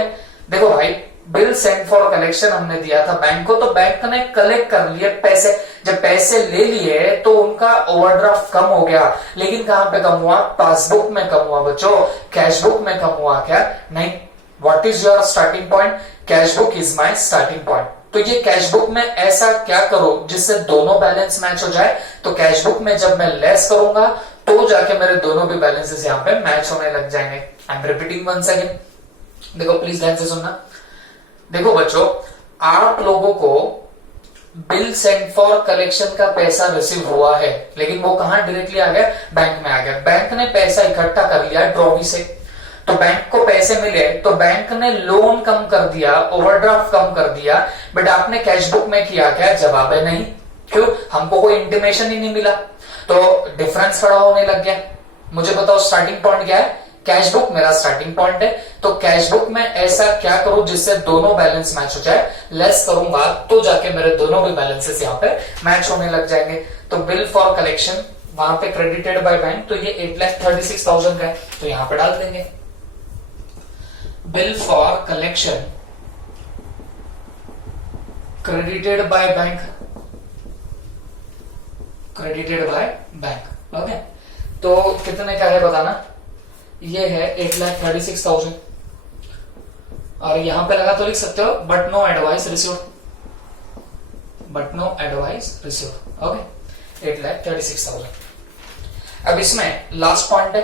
देखो भाई, बिल सेंड फॉर कलेक्शन हमने दिया था बैंक को, तो बैंक ने कलेक्ट कर लिए पैसे। जब पैसे ले लिए तो उनका ओवरड्राफ्ट कम हो गया, लेकिन कहां पे कम हुआ? पासबुक में कम हुआ बच्चों, कैश बुक में कम हुआ क्या? नहीं। What is your starting point? Cash book is my starting point. तो ये कैश बुक में ऐसा क्या करो जिससे दोनों बैलेंस मैच हो जाए? तो कैश बुक में जब मैं लेस करूंगा तो जाके मेरे दोनों भी बैलेंसेस यहाँ पे मैच होने लग जाएंगे। I am repeating once again, देखो प्लीज ध्यान से सुनना। देखो बच्चों, आप लोगों को बिल सेंड फॉर कलेक्शन का पैसा रिसीव हुआ है, लेकिन वो कहां डायरेक्टली आ गया? बैंक में आ गया। बैंक ने पैसा इकट्ठा कर लिया ड्रॉवी से, तो बैंक को पैसे मिले तो बैंक ने लोन कम कर दिया, ओवरड्राफ्ट कम कर दिया। बट आपने कैश बुक में किया क्या? जवाब है नहीं। क्यों? हमको कोई इंटीमेशन ही नहीं मिला, तो डिफरेंस खड़ा होने लग गया। मुझे बताओ स्टार्टिंग पॉइंट क्या है? कैश बुक मेरा स्टार्टिंग पॉइंट है, तो कैश बुक में ऐसा क्या करूं जिससे दोनों बैलेंस मैच हो जाए? लेस करूंगा तो जाके मेरे दोनों भी बैलेंसेस यहाँ पे मैच होने लग जाएंगे। तो बिल फॉर कलेक्शन वहां पे क्रेडिटेड बाय बैंक, तो ये 8,36,000 का है, तो यहां पे डाल देंगे bill for collection credited by bank, credited by bank. Okay, तो कितने का है बताना? ये है 8,36,000 और यहां पे लगा तो लिख सकते हो but no advice received, but no advice received. Okay, 8,36,000। अब इसमें लास्ट पॉइंट है,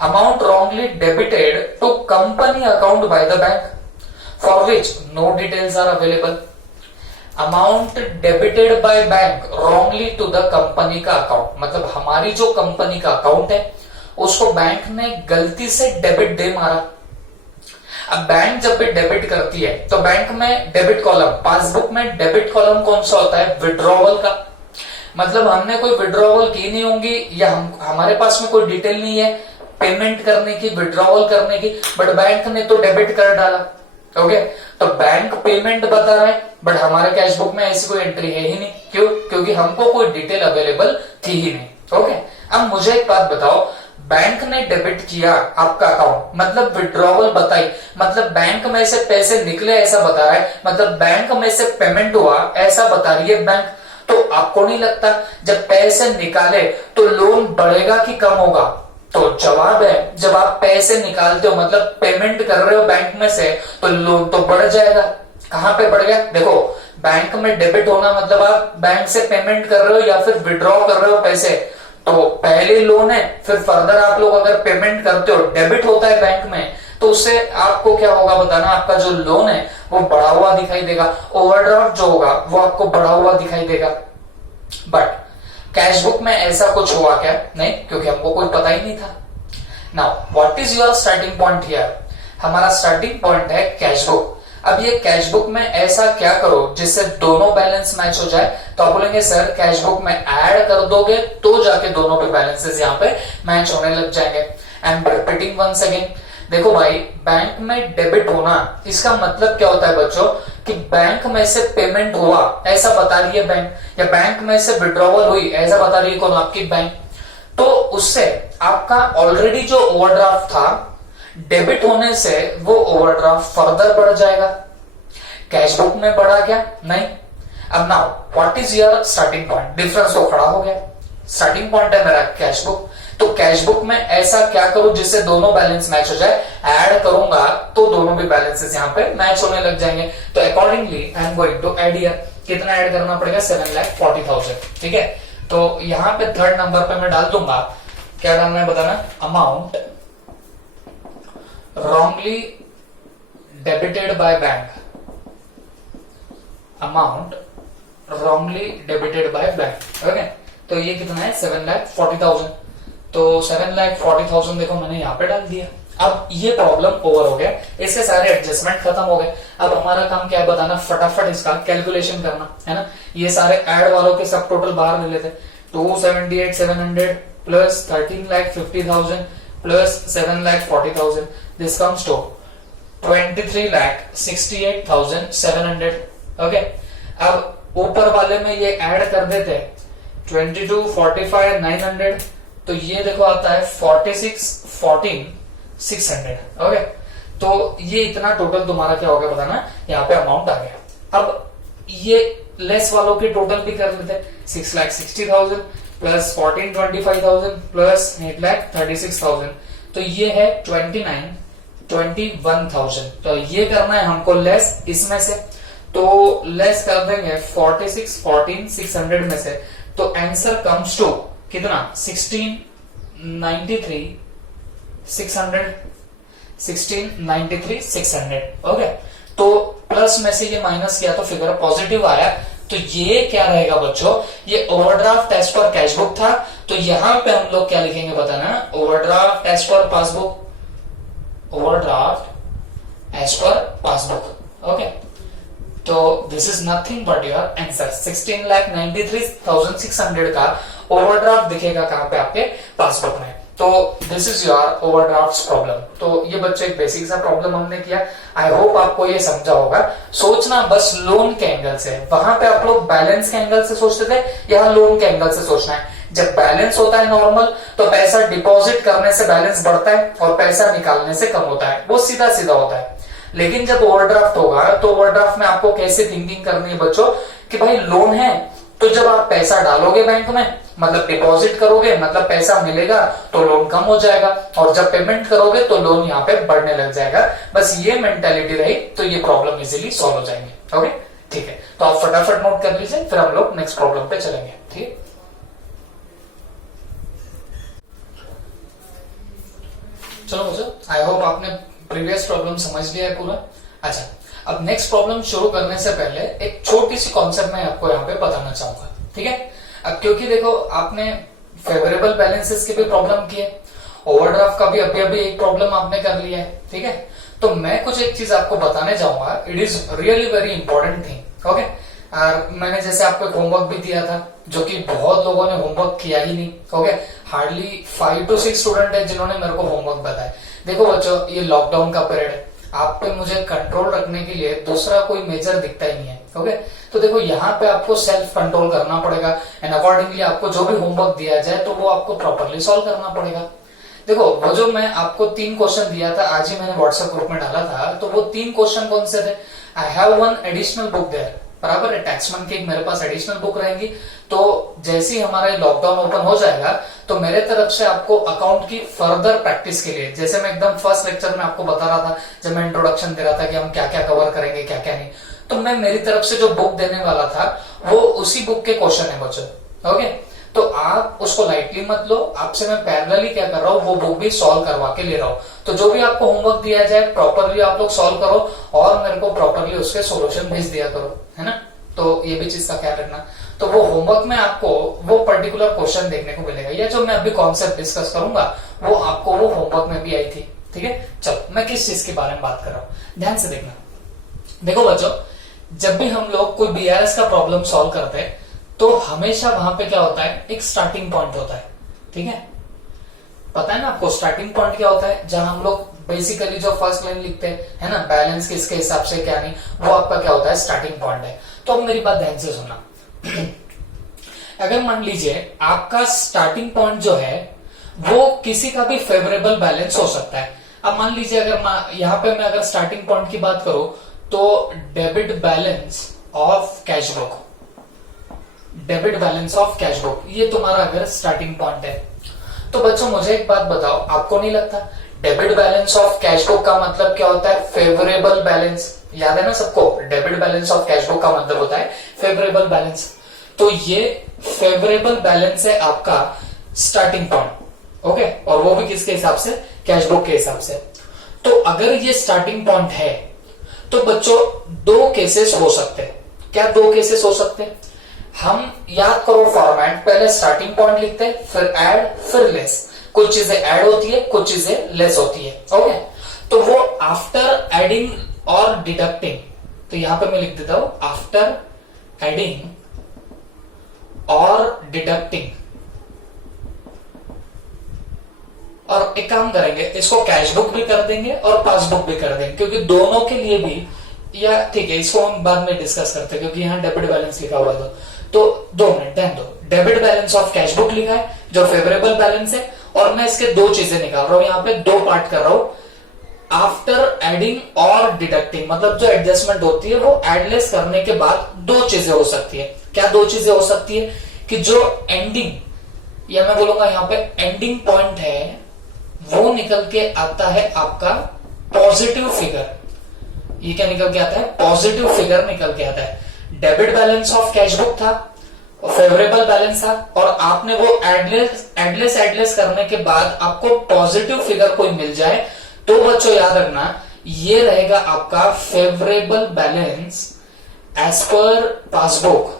amount wrongly debited to company account by the bank. For which no details are available. Amount debited by bank wrongly to the company का account, मतलब हमारी जो company का account है उसको बैंक ने गलती से डेबिट दे मारा। अब बैंक जब भी डेबिट करती है तो बैंक में डेबिट कॉलम, पासबुक में डेबिट कॉलम कौन सा होता है, विड्रॉवल का। मतलब हमने कोई विड्रॉवल की नहीं होंगी या हमारे पास में कोई डिटेल नहीं है पेमेंट करने की, विड्रॉवल करने की, बट बैंक ने तो डेबिट कर डाला। ओके, तो बैंक पेमेंट बता रहा है बट हमारे कैश बुक में ऐसी कोई एंट्री है ही नहीं। क्यों? क्योंकि हमको कोई डिटेल अवेलेबल थी ही नहीं। ओके, अब मुझे एक बात बताओ, बैंक ने डेबिट किया आपका अकाउंट, मतलब विड्रॉवल बताई, मतलब बैंक में से पैसे निकले ऐसा बता रहा है, मतलब बैंक में से पेमेंट हुआ ऐसा बता रही है बैंक। तो आपको नहीं लगता जब पैसे निकाले तो लोन बढ़ेगा कि कम होगा? तो जवाब है, जब आप पैसे निकालते हो मतलब पेमेंट कर रहे हो बैंक में से, तो लोन तो बढ़ जाएगा। कहां पे बढ़ गया? देखो, बैंक में डेबिट होना मतलब आप बैंक से पेमेंट कर रहे हो या फिर विड्रॉ कर रहे हो पैसे, तो पहले लोन है, फिर फर्दर आप लोग अगर पेमेंट करते हो, डेबिट होता है बैंक में, तो उससे आपको क्या होगा बताना, आपका जो लोन है वो बढ़ा हुआ दिखाई देगा, ओवरड्राफ्ट जो होगा वो आपको बढ़ा हुआ दिखाई देगा। बट कैश बुक में ऐसा कुछ हुआ क्या? नहीं, क्योंकि हमको कोई पता ही नहीं था। Now what is your starting point here? हमारा स्टार्टिंग पॉइंट है कैश बुक। अब ये कैश बुक में ऐसा क्या करो जिससे दोनों बैलेंस मैच हो जाए? तो आप बोलेंगे सर कैश बुक में ऐड कर दोगे तो जाके दोनों के बैलेंसेस यहाँ पे मैच होने लग जाएंगे। I am repeating once again, देखो भाई, बैंक में डेबिट होना इसका मतलब क्या होता है बच्चों, कि बैंक में से पेमेंट हुआ ऐसा बता रही है बैंक, या बैंक में से विड्रॉवल हुई ऐसा बता रही है कौन? आपकी बैंक। तो उससे आपका ऑलरेडी जो ओवरड्राफ्ट था, डेबिट होने से वो ओवरड्राफ्ट फर्दर बढ़ जाएगा। कैश बुक में बढ़ा क्या? नहीं। अब now what is your starting point? Difference तो खड़ा हो गया। स्टार्टिंग पॉइंट है मेरा कैश बुक, तो कैश बुक में ऐसा क्या करूं जिससे दोनों बैलेंस मैच हो जाए? ऐड करूंगा तो दोनों भी बैलेंसेस यहाँ पे मैच होने लग जाएंगे। तो accordingly I am going to add here. कितना ऐड करना पड़ेगा? 7,40,000। ठीक है, तो यहाँ पे थर्ड नंबर पे मैं डाल दूंगा, क्या डालना है बताना, amount wrongly debited by bank, amount wrongly debited by bank। Okay, तो ये कितना है? 7,40,000। तो 7,40,000 देखो मैंने यहाँ पे डाल दिया। अब ये प्रॉब्लम ओवर हो गया, इसके सारे एडजस्टमेंट खत्म हो गए। अब हमारा काम क्या है बताना, फटाफट इसका कैलकुलेशन करना है ना। ये सारे ऐड वालों के सब टोटल बाहर ले लेते। 278,700 plus 13,50,000 plus 7,40,000, this comes to 23,68,700। Okay, अब ऊपर वाले में ये ऐड कर देते हैं 22,45,900, तो ये देखो आता है 46,14,600। ओके, तो ये इतना टोटल तुम्हारा क्या हो गया बताना, यहाँ पे अमाउंट आ गया। अब ये लेस वालों की टोटल भी कर लेते हैं, 6,60,000 प्लस 14,25,000 प्लस 8,36,000, तो ये है 21,000। तो ये करना है हमको लेस इसमें से, तो लेस कर देंगे 46,14,600 में से, तो आंसर कम्स टू कितना, 1693,600। ओके, तो प्लस में से ये माइनस किया तो फिगर पॉजिटिव आया, तो ये क्या रहेगा बच्चों, ये overdraft as per cash book था, तो यहां पे हम लोग क्या लिखेंगे बताना, overdraft as per passbook, overdraft as per passbook. Okay, तो this is nothing but your answer. 16,93,600 का ओवरड्राफ्ट दिखेगा कहां पे, आपके पासबुक में। तो this is your overdraft problem. तो ये बच्चों एक बेसिक सा प्रॉब्लम हमने किया। आई होप आपको ये समझा होगा। सोचना बस लोन के एंगल से, वहां पे आप लोग बैलेंस के एंगल से सोचते थे, यहाँ लोन के एंगल से सोचना है। जब बैलेंस होता है नॉर्मल, तो पैसा डिपॉजिट करने से बैलेंस बढ़ता है और पैसा निकालने से कम होता है, वो सीधा सीधा होता है। लेकिन जब ओवरड्राफ्ट होगा, तो ओवरड्राफ्ट में आपको कैसे थिंकिंग करनी है बच्चों, कि भाई लोन है, तो जब आप पैसा डालोगे बैंक में, मतलब डिपॉजिट करोगे, मतलब पैसा मिलेगा, तो लोन कम हो जाएगा, और जब पेमेंट करोगे तो लोन यहाँ पे बढ़ने लग जाएगा। बस ये मेंटालिटी रही तो ये प्रॉब्लम इजीली सॉल्व हो जाएंगे। ओके, ठीक है, तो आप फटाफट नोट कर लीजिए, फिर हम लोग नेक्स्ट प्रॉब्लम पे चलेंगे। ठीक है, चलो बच्चों, आई होप आपने प्रीवियस प्रॉब्लम समझ लिया है पूरा। अच्छा, अब नेक्स्ट प्रॉब्लम शुरू करने से पहले एक छोटी सी कॉन्सेप्ट मैं आपको यहाँ पे बताना चाहूंगा, ठीक है। अब क्योंकि देखो आपने फेवरेबल बैलेंसेस की भी प्रॉब्लम की है, ओवरड्राफ्ट का भी अभी अभी एक प्रॉब्लम आपने कर लिया है, ठीक है। तो मैं कुछ एक चीज आपको बताने जाऊंगा, it is really very important thing, okay. और मैंने जैसे आपको एक होमवर्क भी दिया था जो कि बहुत लोगों ने होमवर्क किया ही नहीं, ओके। हार्डली 5 to 6 स्टूडेंट है जिन्होंने मेरे को होमवर्क बताया। देखो बच्चों, ये लॉकडाउन का पीरियड है, आप पे मुझे कंट्रोल रखने के लिए दूसरा कोई मेजर दिखता ही नहीं है, ओके। तो देखो यहाँ पे आपको सेल्फ कंट्रोल करना पड़ेगा एंड अकॉर्डिंगली आपको जो भी होमवर्क दिया जाए तो वो आपको प्रॉपरली सॉल्व करना पड़ेगा। देखो वो जो मैं आपको 3 क्वेश्चन दिया था, आज ही मैंने व्हाट्सएप ग्रुप में डाला था, तो वो 3 क्वेश्चन कौन से थे? I have one additional book there, बराबर है, टैक्समैन की मेरे पास एडिशनल बुक रहेगी। तो जैसे ही हमारा लॉकडाउन ओपन हो जाएगा तो मेरे तरफ से आपको अकाउंट की फर्दर प्रैक्टिस के लिए, जैसे मैं एकदम फर्स्ट लेक्चर में आपको बता रहा था जब मैं इंट्रोडक्शन दे रहा था कि हम क्या क्या कवर करेंगे क्या क्या नहीं, तो मैं मेरी तरफ से जो बुक देने वाला था वो उसी बुक के क्वेश्चन है बच्चों, ओके। तो आप उसको लाइटली मत लो, आपसे मैं पैरेलली क्या कर रहा हूँ वो बुक भी सॉल्व करवा के ले रहा हूँ। तो जो भी आपको होमवर्क दिया जाए प्रॉपरली आप लोग सॉल्व करो और मेरे को प्रॉपरली उसके सॉल्यूशन भेज दिया करो, है ना। तो ये भी चीज का ख्याल रखना। तो वो होमवर्क में आपको वो पर्टिकुलर क्वेश्चन देखने को मिलेगा, या जो मैं अभी कॉन्सेप्ट डिस्कस करूंगा वो आपको वो होमवर्क में भी आई थी, ठीक है। चलो मैं किस चीज के बारे में बात कर रहा हूँ, ध्यान से देखना। देखो बच्चों, जब भी हम लोग कोई बीआरएस का प्रॉब्लम सॉल्व करते हैं तो हमेशा वहां पे क्या होता है, एक स्टार्टिंग पॉइंट होता है, ठीक है। पता है ना आपको स्टार्टिंग पॉइंट क्या होता है? जहां हम लोग बेसिकली जो फर्स्ट लाइन लिखते हैं, है ना, बैलेंस किसके हिसाब से क्या नहीं, वो आपका क्या होता है, स्टार्टिंग पॉइंट है। तो अब मेरी बात ध्यान से सुनना। अगर मान लीजिए आपका स्टार्टिंग पॉइंट जो है वो किसी का भी फेवरेबल बैलेंस हो सकता है। अब मान लीजिए अगर यहाँ पे मैं अगर स्टार्टिंग पॉइंट की बात करूं तो debit balance of cash book, debit balance of cash book, ये तुम्हारा अगर स्टार्टिंग पॉइंट है तो बच्चों मुझे एक बात बताओ, आपको नहीं लगता debit balance of cash book का मतलब क्या होता है? Favourable balance. याद है ना सबको, debit balance of cash book का मतलब होता है फेवरेबल बैलेंस। तो ये फेवरेबल बैलेंस है आपका स्टार्टिंग पॉइंट, ओके। और वो भी किसके हिसाब से? कैश बुक के हिसाब से। तो अगर ये स्टार्टिंग पॉइंट है तो बच्चों 2 केसेस हो सकते हैं। क्या 2 केसेस हो सकते हैं? हम याद करो फॉर्मेट, पहले स्टार्टिंग पॉइंट लिखते हैं, फिर ऐड, फिर लेस। कुछ चीजें ऐड होती है, कुछ चीजें लेस होती है, ओके। तो वो आफ्टर एडिंग और डिडक्टिंग, तो यहां पे मैं लिख देता हूं आफ्टर एडिंग और डिडक्टिंग। और एक काम करेंगे, इसको कैश बुक भी कर देंगे और पासबुक भी कर देंगे, क्योंकि दोनों के लिए भी, या ठीक है इसको हम बाद में डिस्कस करते हैं क्योंकि यहाँ डेबिट बैलेंस लिखा हुआ तो 2 मिनट ध्यान दो। Debit balance of cash book लिखा है जो फेवरेबल बैलेंस है, और मैं इसके 2 चीजें निकाल रहा हूं, यहाँ पे 2 पार्ट कर रहा हूं। आफ्टर एडिंग और डिडक्टिंग, मतलब जो एडजस्टमेंट होती है वो एडलेस करने के बाद 2 चीजें हो सकती है। क्या 2 चीजें हो सकती है? कि जो एंडिंग, या मैं बोलूंगा यहाँ पे एंडिंग पॉइंट है, वो निकल के आता है आपका पॉजिटिव फिगर। ये क्या निकल के आता है? पॉजिटिव फिगर निकल के आता है। Debit balance of cash book था, फेवरेबल बैलेंस था, और आपने वो एडलेस करने के बाद आपको पॉजिटिव फिगर कोई मिल जाए तो बच्चों याद रखना ये रहेगा आपका favourable balance as per passbook.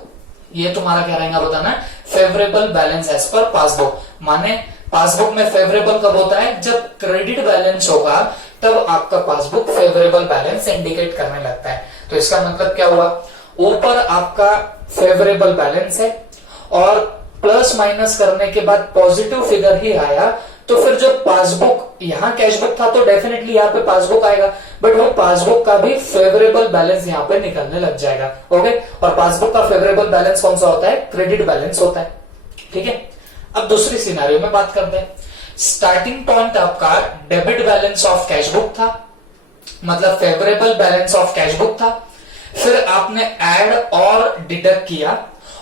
ये तुम्हारा क्या रहेगा बताना, favourable balance as per passbook. माने पासबुक में फेवरेबल कब होता है? जब क्रेडिट बैलेंस होगा तब आपका पासबुक फेवरेबल बैलेंस इंडिकेट करने लगता है। तो इसका मतलब क्या हुआ? ऊपर आपका फेवरेबल बैलेंस है और प्लस माइनस करने के बाद पॉजिटिव फिगर ही आया, तो फिर जो पासबुक, यहां कैश बुक था तो डेफिनेटली यहाँ पे पासबुक आएगा, बट वो पासबुक का भी फेवरेबल बैलेंस यहाँ पे निकलने लग जाएगा, ओके। और पासबुक का फेवरेबल बैलेंस कौन सा होता है? क्रेडिट बैलेंस होता है, ठीक है। अब दूसरी सिनेरियो में बात करते हैं। स्टार्टिंग पॉइंट आपका debit balance of cash book था, मतलब favourable balance of cash book था, फिर आपने ऐड और डिडक्ट किया,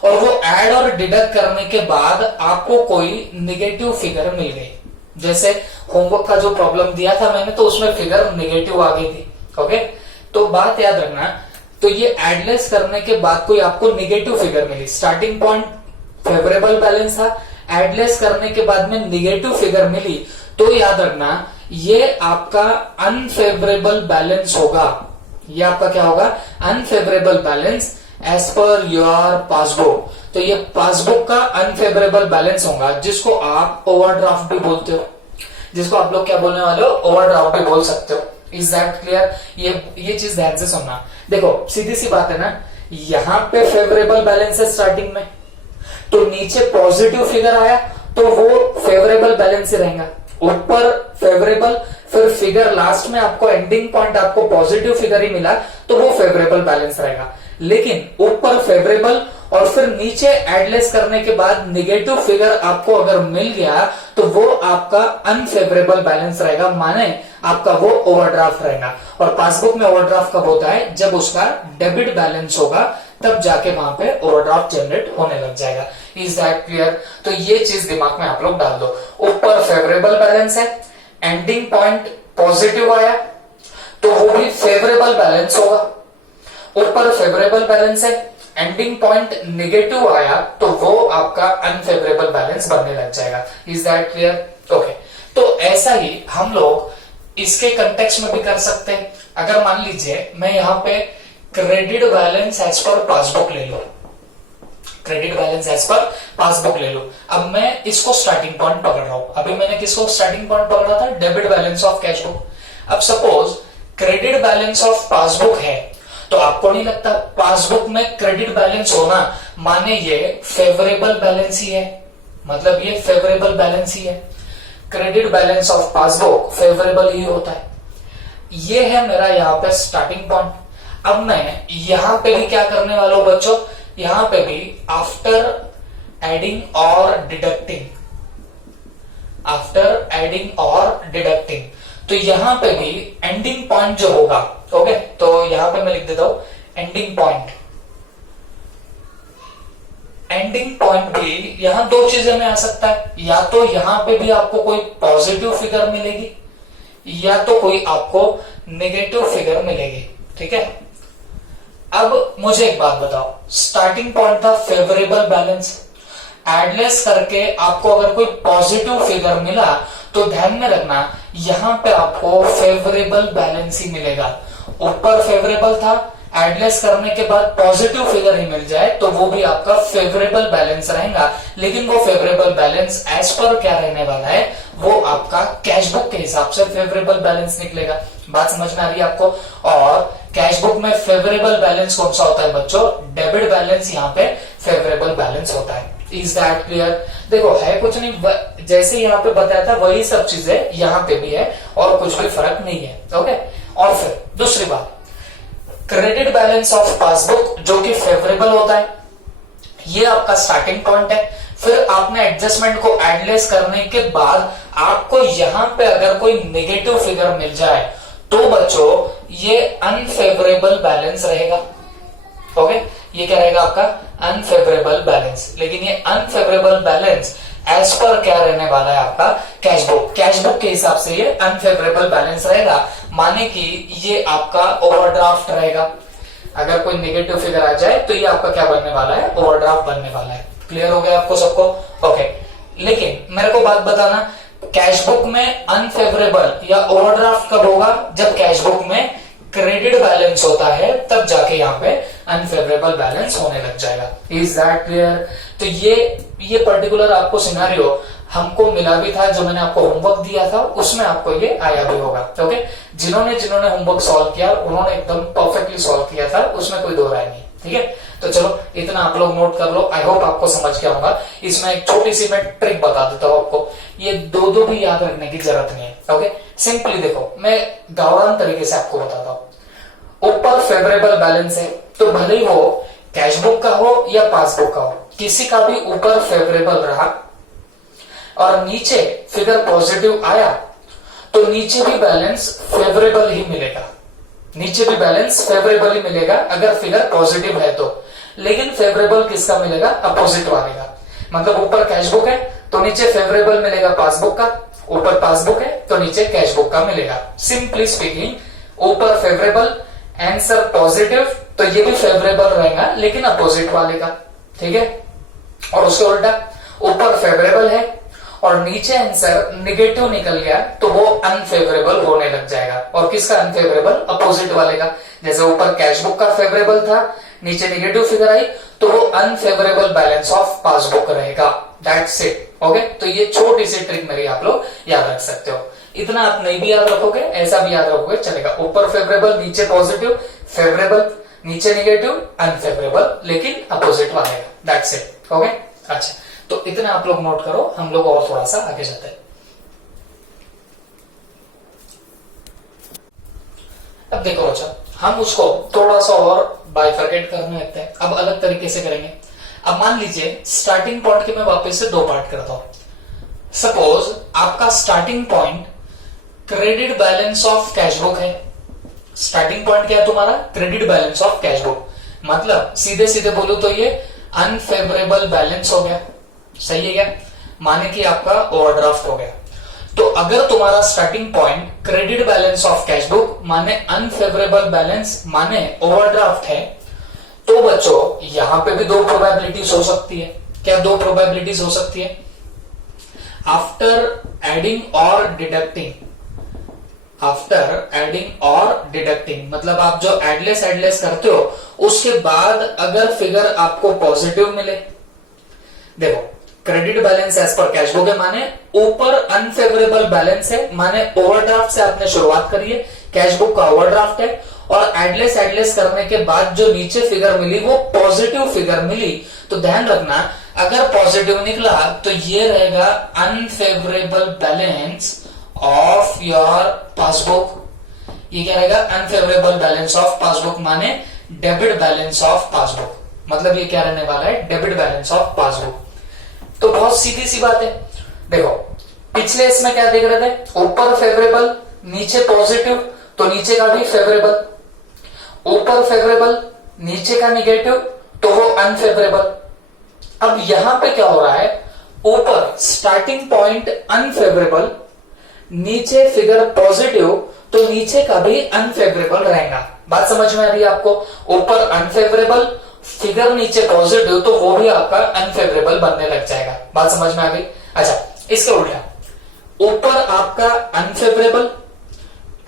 और वो ऐड और डिडक्ट करने के बाद आपको कोई निगेटिव फिगर मिल गई। जैसे होमवर्क का जो प्रॉब्लम दिया था मैंने, तो उसमें फिगर निगेटिव आ गई थी, ओके। तो बात याद रखना, तो ये एडलेस करने के बाद कोई आपको निगेटिव फिगर मिली। स्टार्टिंग पॉइंट फेवरेबल बैलेंस था, एडलेस करने के बाद में निगेटिव फिगर मिली, तो याद रखना ये आपका अनफेवरेबल बैलेंस होगा। ये आपका क्या होगा, unfavourable balance as per your passbook. तो ये पासबुक का अनफेवरेबल बैलेंस होगा, जिसको आप ओवरड्राफ्ट भी बोलते हो, जिसको आप लोग क्या बोलने वाले हो, ओवरड्राफ्ट भी बोल सकते हो। Is that clear? ये चीज ध्यान से सुनना। देखो सीधी सी बात है ना, यहां पे फेवरेबल बैलेंस है स्टार्टिंग में, तो नीचे पॉजिटिव फिगर आया तो वो फेवरेबल बैलेंस ही रहेगा। ऊपर फेवरेबल, फिर फिगर लास्ट में आपको एंडिंग पॉइंट आपको पॉजिटिव फिगर ही मिला तो वो फेवरेबल बैलेंस रहेगा। लेकिन ऊपर फेवरेबल और फिर नीचे एडलेस करने के बाद निगेटिव फिगर आपको अगर मिल गया तो वो आपका अनफेवरेबल बैलेंस रहेगा, माने आपका वो ओवरड्राफ्ट रहेगा। और पासबुक में ओवरड्राफ्ट कब होता है, जब उसका डेबिट बैलेंस होगा, तब जाके वहां पे ओवरड्राफ्ट जनरेट होने लग जाएगा। Is that clear? तो ये चीज दिमाग में आप लोग डाल दो। ऊपर फेवरेबल बैलेंस है, एंडिंग पॉइंट पॉजिटिव आया तो वो भी फेवरेबल बैलेंस होगा। ऊपर फेवरेबल बैलेंस है, एंडिंग पॉइंट निगेटिव आया तो वो आपका अनफेवरेबल बैलेंस बनने लग जाएगा। Is that clear? ओके, तो ऐसा ही हम लोग इसके कंटेक्स्ट में भी कर सकते हैं। अगर मान लीजिए मैं यहां पे credit balance as per passbook ले लो, credit balance as per passbook ले लो। अब मैं इसको स्टार्टिंग पॉइंट पकड़ रहा हूं। अभी मैंने किसको स्टार्टिंग पॉइंट पकड़ा था, debit balance of cash book. अब suppose credit balance of passbook है, तो आपको नहीं लगता पासबुक में क्रेडिट बैलेंस होना माने ये फेवरेबल बैलेंस ही है, मतलब ये फेवरेबल बैलेंस ही है। Credit balance of passbook favourable ही होता है। ये है मेरा यहाँ पे स्टार्टिंग पॉइंट। अब मैं यहां पे भी क्या करने वाला हूं बच्चों, यहां पे भी आफ्टर एडिंग और डिडक्टिंग, आफ्टर एडिंग और डिडक्टिंग, तो यहां पे भी एंडिंग पॉइंट जो होगा, ओके, तो यहां पे मैं लिख देता हूं एंडिंग पॉइंट। एंडिंग पॉइंट भी यहां दो चीजें में आ सकता है, या तो यहां पे भी आपको कोई पॉजिटिव फिगर मिलेगी या तो कोई आपको नेगेटिव फिगर मिलेगी। ठीक है, अब मुझे एक बात बताओ, स्टार्टिंग पॉइंट था फेवरेबल बैलेंस, एडलेस करके आपको अगर कोई पॉजिटिव फिगर मिला तो ध्यान में रखना यहां पे आपको फेवरेबल बैलेंस ही मिलेगा। ऊपर फेवरेबल था, एडलेस करने के बाद पॉजिटिव फिगर ही मिल जाए तो वो भी आपका फेवरेबल बैलेंस रहेगा। लेकिन वो फेवरेबल बैलेंस एज पर क्या रहने वाला है, वो आपका कैश बुक के हिसाब से फेवरेबल बैलेंस निकलेगा। बात समझ में आ रही है आपको? और कैश बुक में फेवरेबल बैलेंस कौन सा होता है बच्चों, डेबिट बैलेंस यहाँ पे फेवरेबल बैलेंस होता है। Is that clear? देखो है कुछ नहीं, जैसे यहाँ पे बताया था वही सब चीजें यहाँ पे भी है और कुछ भी फर्क नहीं है। ओके, और फिर दूसरी बात, क्रेडिट बैलेंस ऑफ पासबुक जो कि फेवरेबल होता है, ये आपका स्टार्टिंग पॉइंट है। फिर आपने एडजस्टमेंट को एडलेस करने के बाद आपको यहां पे अगर कोई नेगेटिव फिगर मिल जाए तो बच्चों ये अनफेवरेबल बैलेंस रहेगा। ओके, ये क्या रहेगा आपका अनफेवरेबल बैलेंस। लेकिन ये अनफेवरेबल बैलेंस एज पर क्या रहने वाला है आपका कैश बुक, कैश बुक के हिसाब से ये अनफेवरेबल बैलेंस रहेगा, माने कि ये आपका ओवरड्राफ्ट रहेगा। अगर कोई नेगेटिव फिगर आ जाए तो ये आपका क्या बनने वाला है, ओवरड्राफ्ट बनने वाला है। क्लियर हो गया आपको सबको? ओके, लेकिन मेरे को बात बताना, कैश बुक में अनफेवरेबल या ओवरड्राफ्ट कब होगा, जब कैश बुक में क्रेडिट बैलेंस होता है, तब जाके यहाँ पे अनफेवरेबल बैलेंस होने लग जाएगा। Is that clear? तो ये पर्टिकुलर आपको सिनेरियो हमको मिला भी था, जो मैंने आपको होमवर्क दिया था उसमें आपको ये आया भी होगा। ओके, जिन्होंने होमवर्क सॉल्व किया उन्होंने एकदम परफेक्टली सॉल्व किया था, उसमें कोई दो राय नहीं। ठीक है, तो चलो इतना आप लोग नोट कर लो। आई होप आपको समझ गया होगा। इसमें एक छोटी सी मैं ट्रिक बता देता हूं आपको, ये दो भी याद रखने की जरूरत नहीं है। ओके, सिंपली देखो, मैं गावरान तरीके से आपको बताता हूं। ऊपर फेवरेबल बैलेंस है तो भले ही वो कैश बुक का हो या पासबुक का हो, किसी का भी ऊपर फेवरेबल रहा और नीचे फिगर पॉजिटिव आया तो नीचे भी बैलेंस फेवरेबल ही मिलेगा, नीचे भी बैलेंस फेवरेबल ही मिलेगा अगर फिगर पॉजिटिव है तो। लेकिन फेवरेबल किसका मिलेगा, अपोजिट वाले का। मतलब ऊपर कैश बुक है तो नीचे फेवरेबल मिलेगा पासबुक का, ऊपर पासबुक है तो नीचे कैश बुक का मिलेगा। सिंपली स्पीकिंग, ऊपर फेवरेबल आंसर पॉजिटिव तो ये भी फेवरेबल रहेगा लेकिन अपोजिट वाले का। ठीक है, और उसके उल्टा ऊपर फेवरेबल है और नीचे आंसर निगेटिव निकल गया तो वो अनफेवरेबल होने लग जाएगा। और किसका अनफेवरेबल? अपोजिट वाले का। जैसे ऊपर कैश बुक का फेवरेबल था, नीचे निगेटिव फिगर आई तो वो अनफेवरेबल बैलेंस ऑफ पासबुक रहेगा। That's it. ओके, तो ये छोटी सी ट्रिक मेरी आप लोग याद रख सकते हो। इतना आप नहीं भी याद रखोगे, ऐसा भी याद रखोगे चलेगा। ऊपर फेवरेबल, नीचे पॉजिटिव, फेवरेबल, नीचे निगेटिव, अनफेवरेबल, लेकिन अपोजिट वाले का। That's it. ओके, अच्छा, तो इतना आप लोग नोट करो, हम लोग और थोड़ा सा आगे जाते हैं। अब देखो अच्छा, हम उसको थोड़ा सा और बाइफरकेट करने लगते हैं। अब अलग तरीके से करेंगे। अब मान लीजिए स्टार्टिंग पॉइंट के मैं वापस से दो पार्ट करता हूं। सपोज आपका starting point credit balance of cash book है। स्टार्टिंग पॉइंट क्या है तुम्हारा? Credit balance of cash book. मतलब सीधे सीधे बोलो तो ये अनफेवरेबल बैलेंस हो गया। सही है क्या? माने कि आपका ओवरड्राफ्ट हो गया। तो अगर तुम्हारा starting point credit balance of cash book माने अनफेवरेबल बैलेंस माने ओवरड्राफ्ट है, तो बच्चों यहां पे भी दो प्रोबेबिलिटीज हो सकती है। क्या दो प्रोबेबिलिटीज हो सकती है? आफ्टर एडिंग और डिडक्टिंग, आफ्टर एडिंग और डिडक्टिंग मतलब आप जो एडलेस करते हो उसके बाद अगर फिगर आपको पॉजिटिव मिले। देखो credit balance as per cash book है माने ऊपर अनफेवरेबल बैलेंस है, माने ओवरड्राफ्ट से आपने शुरुआत करी है, कैश बुक का ओवरड्राफ्ट है, और एडलेस करने के बाद जो नीचे फिगर मिली वो पॉजिटिव फिगर मिली। तो ध्यान रखना अगर पॉजिटिव निकला तो ये रहेगा unfavourable balance of your passbook. ये क्या रहेगा? अनफेवरेबल बैलेंस ऑफ पासबुक माने डेबिट बैलेंस ऑफ पासबुक। मतलब ये क्या रहने वाला है? Debit balance of passbook. तो बहुत सीधी सी बात है। देखो पिछले इसमें क्या देख रहे थे? ऊपर फेवरेबल, नीचे पॉजिटिव, तो नीचे का भी फेवरेबल। ऊपर फेवरेबल, नीचे का निगेटिव, तो वो अनफेवरेबल। अब यहां पे क्या हो रहा है? ऊपर स्टार्टिंग पॉइंट अनफेवरेबल, नीचे फिगर पॉजिटिव, तो नीचे का भी अनफेवरेबल रहेगा। बात समझ में आ रही है आपको? ऊपर अनफेवरेबल, फिगर नीचे पॉजिटिव, तो वो भी आपका अनफेवरेबल बनने लग जाएगा। बात समझ में आ गई? अच्छा, इसके उल्टा ऊपर आपका अनफेवरेबल,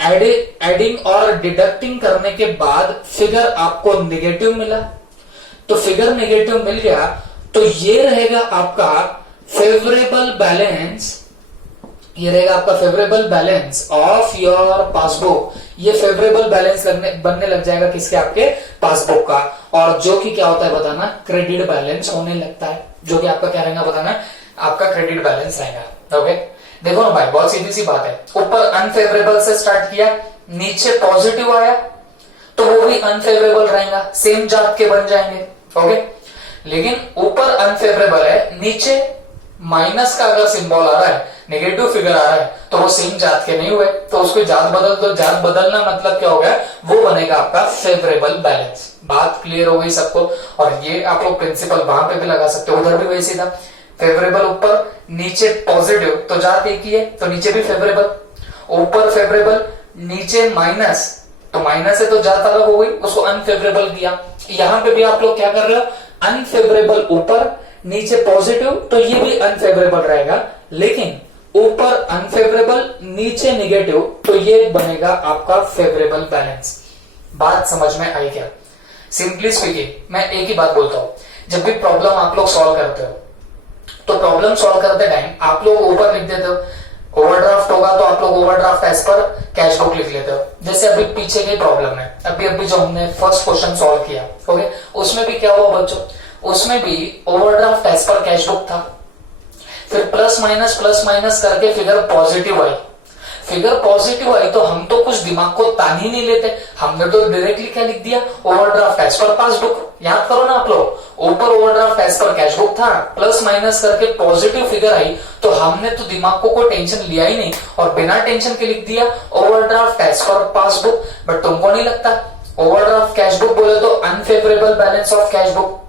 एडिंग और डिडक्टिंग करने के बाद फिगर आपको निगेटिव मिला, तो फिगर निगेटिव मिल गया तो ये रहेगा आपका फेवरेबल बैलेंस। ये रहेगा आपका favourable balance of your passbook. ये फेवरेबल बैलेंस बनने लग जाएगा किसके? आपके पासबुक का। और जो कि क्या होता है बताना? क्रेडिट बैलेंस होने लगता है। जो कि आपका क्या रहेगा बताना? आपका क्रेडिट बैलेंस रहेगा। ओके, देखो ना भाई बहुत सीधी सी बात है। ऊपर अनफेवरेबल से स्टार्ट किया, नीचे पॉजिटिव आया, तो वो भी अनफेवरेबल रहेगा, सेम जात के बन जाएंगे। ओके, लेकिन ऊपर अनफेवरेबल है, नीचे माइनस का अगर सिंबल आ रहा है, नेगेटिव फिगर आ रहा है, तो वो सेम जात के नहीं हुए, तो उसको जात बदल दो। जात बदलना मतलब क्या हो गया? वो बनेगा आपका फेवरेबल बैलेंस। बात क्लियर हो गई सबको? और ये आप लोग प्रिंसिपल वहां पे भी लगा सकते हो, उधर भी वैसे था। फेवरेबल ऊपर, नीचे पॉजिटिव, तो जात एक ही है, तो नीचे भी फेवरेबल। ऊपर फेवरेबल, नीचे माइनस, तो माइनस है तो जात अलग हो गई, उसको अनफेवरेबल किया। यहां पे भी आप लोग क्या कर रहे हो? अनफेवरेबल ऊपर, नीचे पॉजिटिव, तो ये भी अनफेवरेबल रहेगा, लेकिन ऊपर अनफेवरेबल, नीचे निगेटिव, तो ये बनेगा आपका फेवरेबल बैलेंस। बात समझ में आई क्या? सिंपली स्पीकिंग मैं एक ही बात बोलता हूं, जब भी प्रॉब्लम आप लोग सॉल्व करते हो तो प्रॉब्लम सॉल्व करते टाइम आप लोग ऊपर लिख देते हो ओवरड्राफ्ट होगा तो आप लोग overdraft as per cash book लिख लेते हो। जैसे अभी पीछे की प्रॉब्लम है, अभी जो हमने फर्स्ट क्वेश्चन सॉल्व किया, ओके, उसमें भी क्या हुआ बच्चों? उसमें भी overdraft as per cash book था, फिर प्लस माइनस करके फिगर पॉजिटिव आई। फिगर पॉजिटिव आई तो हम तो कुछ दिमाग को तान ही नहीं लेते, हमने तो डायरेक्टली क्या लिख दिया? Overdraft as per passbook. याद करो ना आप लोग, ऊपर overdraft as per cash book था, प्लस माइनस करके पॉजिटिव फिगर आई, तो हमने तो दिमाग को कोई टेंशन लिया ही नहीं और बिना टेंशन के लिख दिया overdraft as per passbook. But तुमको नहीं लगता ओवरड्राफ्ट कैश बुक बोले तो unfavourable balance of cash book,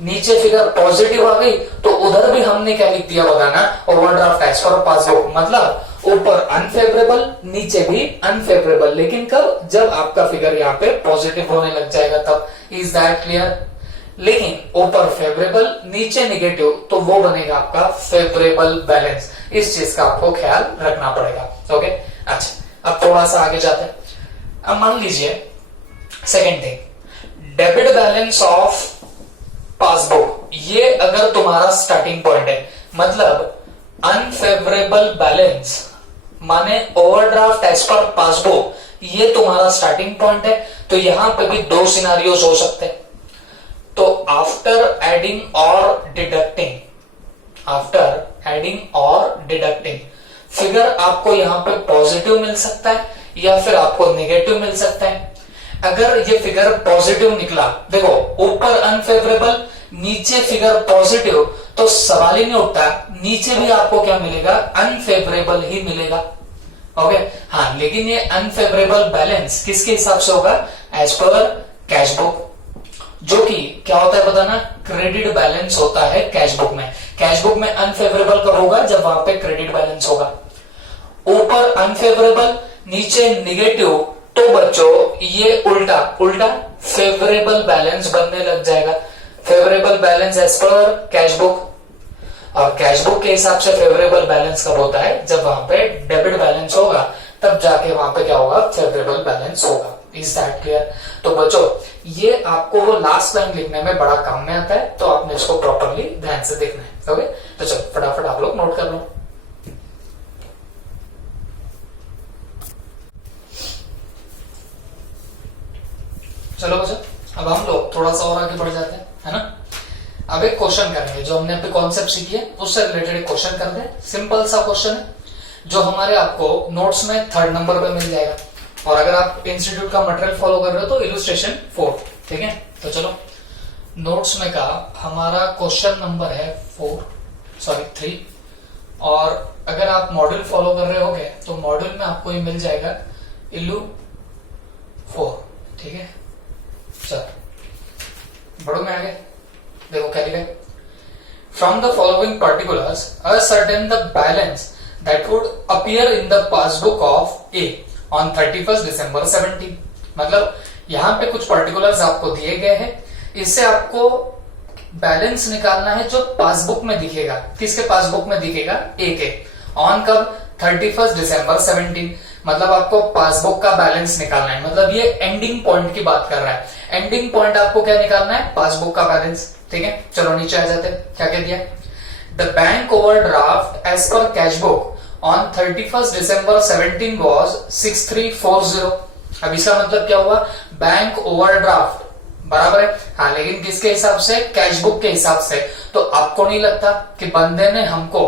नीचे फिगर पॉजिटिव आ गई तो उधर भी हमने क्या लिख दिया बताना? Overdraft as per passbook. मतलब ऊपर अनफेवरेबल, नीचे भी अनफेवरेबल, लेकिन कब? जब आपका फिगर यहाँ पे पॉजिटिव होने लग जाएगा तब। Is that clear? लेकिन ऊपर फेवरेबल नीचे निगेटिव, तो वो बनेगा आपका फेवरेबल बैलेंस। इस चीज का आपको ख्याल रखना पड़ेगा। ओके, अच्छा अब थोड़ा सा आगे जाते हैं। अब मान लीजिए second thing, debit balance of passbook, ये अगर तुम्हारा स्टार्टिंग पॉइंट है, मतलब अनफेवरेबल बैलेंस माने ओवरड्राफ्ट एज पर पासबुक, ये तुम्हारा स्टार्टिंग पॉइंट है, तो यहां पे भी दो सिनारियोज हो सकते हैं। तो आफ्टर एडिंग और डिडक्टिंग फिगर आपको यहां पे पॉजिटिव मिल सकता है या फिर आपको नेगेटिव मिल सकता है। अगर ये फिगर पॉजिटिव निकला, देखो ऊपर अनफेवरेबल नीचे फिगर पॉजिटिव, तो सवाल ही नहीं उठता, नीचे भी आपको क्या मिलेगा, अनफेवरेबल ही मिलेगा। ओके, हाँ, लेकिन ये अनफेवरेबल बैलेंस किसके हिसाब से होगा, एज पर कैश बुक, जो कि क्या होता है बताना, क्रेडिट बैलेंस होता है कैश बुक में। कैश बुक में अनफेवरेबल कब होगा, जब वहां पे क्रेडिट बैलेंस होगा। ऊपर अनफेवरेबल नीचे निगेटिव, तो बच्चों ये उल्टा फेवरेबल बैलेंस बनने लग जाएगा। Favourable balance as per cash book, और कैश बुक के हिसाब से फेवरेबल बैलेंस कब होता है, जब वहां पे डेबिट बैलेंस होगा, तब जाके वहां पे क्या होगा, फेवरेबल बैलेंस होगा। Is that clear? तो बच्चों ये आपको वो लास्ट लाइन लिखने में बड़ा काम में आता है, तो आपने इसको प्रॉपरली ध्यान से देखना है। ओके, तो चलो फटाफट आप लोग नोट कर लो। चलो बच्चों, अब हम लोग थोड़ा सा और आगे बढ़ जाते हैं, है ना। अब एक क्वेश्चन करेंगे, जो हमने अपने कॉन्सेप्ट सीखी है उससे रिलेटेड एक क्वेश्चन करते हैं। सिंपल सा क्वेश्चन है, जो हमारे आपको नोट्स में 3rd नंबर पे मिल जाएगा, और अगर आप इंस्टीट्यूट का मटेरियल फॉलो कर रहे हो तो इलस्ट्रेशन 4, ठीक है। तो चलो नोट्स में का हमारा क्वेश्चन नंबर है 3, और अगर आप मॉड्यूल फॉलो कर रहे होगे तो मॉड्यूल में आपको ये मिल जाएगा इलू 4, ठीक है। चलो बढ़ो में आगे, देखो क्या लिखा है, from the following particulars ascertain the balance that would appear in the passbook of A on 31st December 17। मतलब यहां पे कुछ पर्टिकुलर्स आपको दिए गए हैं, इससे आपको बैलेंस निकालना है जो पासबुक में दिखेगा। किसके पासबुक में दिखेगा, ए के। ऑन कब, 31st December 17। मतलब आपको पासबुक का बैलेंस निकालना है, मतलब ये एंडिंग पॉइंट की बात कर रहा है। एंडिंग पॉइंट आपको क्या निकालना है, पासबुक का बैलेंस, ठीक है। चलो नीचे आ जाते हैं, क्या कह दिया, the bank overdraft as per cash book on 31st December 17 was 6340। अब इसका मतलब क्या हुआ, बैंक ओवरड्राफ्ट बराबर है, हाँ, लेकिन किसके हिसाब से, कैश बुक के हिसाब से। तो आपको नहीं लगता कि बंदे ने हमको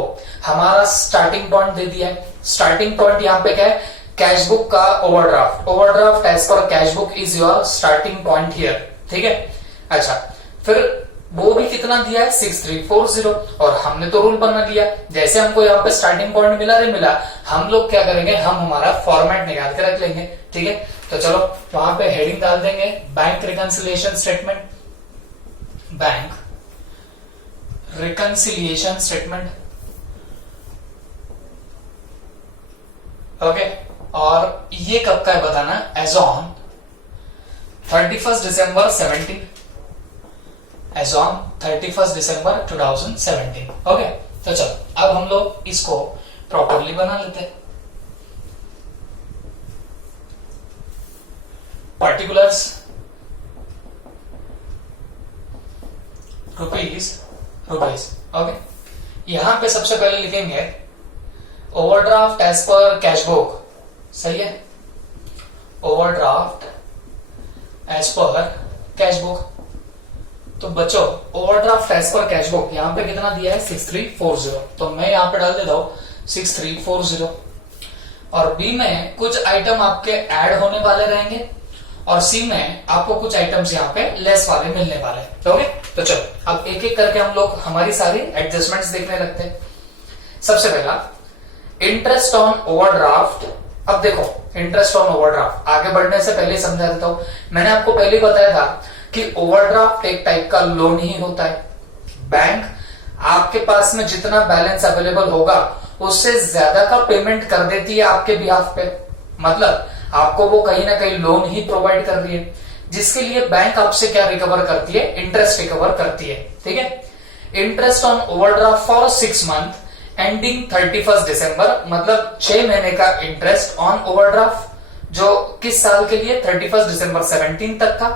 हमारा स्टार्टिंग पॉइंट दे दिया है। स्टार्टिंग पॉइंट यहाँ पे क्या है, कैश बुक का overdraft as per cash book is your starting point here, ठीक है। अच्छा, फिर वो भी कितना दिया है, 6340, और हमने तो रूल बना लिया, जैसे हमको यहाँ पे स्टार्टिंग पॉइंट मिला, हम लोग क्या करेंगे, हम हमारा फॉर्मेट निकाल के रख लेंगे, ठीक है। तो चलो वहां पे हेडिंग डाल देंगे, bank reconciliation statement, bank reconciliation statement, okay. और ये कब का है बताना, as on 31st December 17, as on 31st December 2017, okay. तो चलो अब हम लोग इसको प्रॉपरली बना लेते हैं। Particulars rupees, okay. यहां पे सबसे पहले लिखेंगे overdraft as per cash book, सही है, overdraft as per cash book. तो बच्चों overdraft as per cash book यहां पे कितना दिया है, 6340, तो मैं यहां पे डाल देता हूं 6340, और बी में कुछ आइटम आपके ऐड होने वाले रहेंगे, और सी में आपको कुछ आइटम्स यहाँ पे लेस वाले मिलने वाले, ओके। तो चलो अब एक एक करके हम लोग हमारी सारी एडजस्टमेंट्स देखने लगते हैं। सबसे पहला इंटरेस्ट ऑन ओवरड्राफ्ट। अब देखो इंटरेस्ट ऑन ओवरड्राफ्ट आगे बढ़ने से पहले समझा देता हूं, मैंने आपको पहले बताया था कि ओवरड्राफ्ट एक टाइप का लोन ही होता है। बैंक आपके पास में जितना बैलेंस अवेलेबल होगा उससे ज्यादा का पेमेंट कर देती है आपके बिहाफ पे, मतलब आपको वो कहीं ना कहीं लोन ही प्रोवाइड कर रही है। जिसके लिए बैंक आपसे क्या रिकवर करती है, इंटरेस्ट रिकवर करती है। ठीक है, interest on overdraft for 6 month ending 31 दिसंबर, मतलब 6 महीने का इंटरेस्ट ऑन ओवरड्राफ्ट, जो किस साल के लिए, 31 दिसंबर 17 तक का,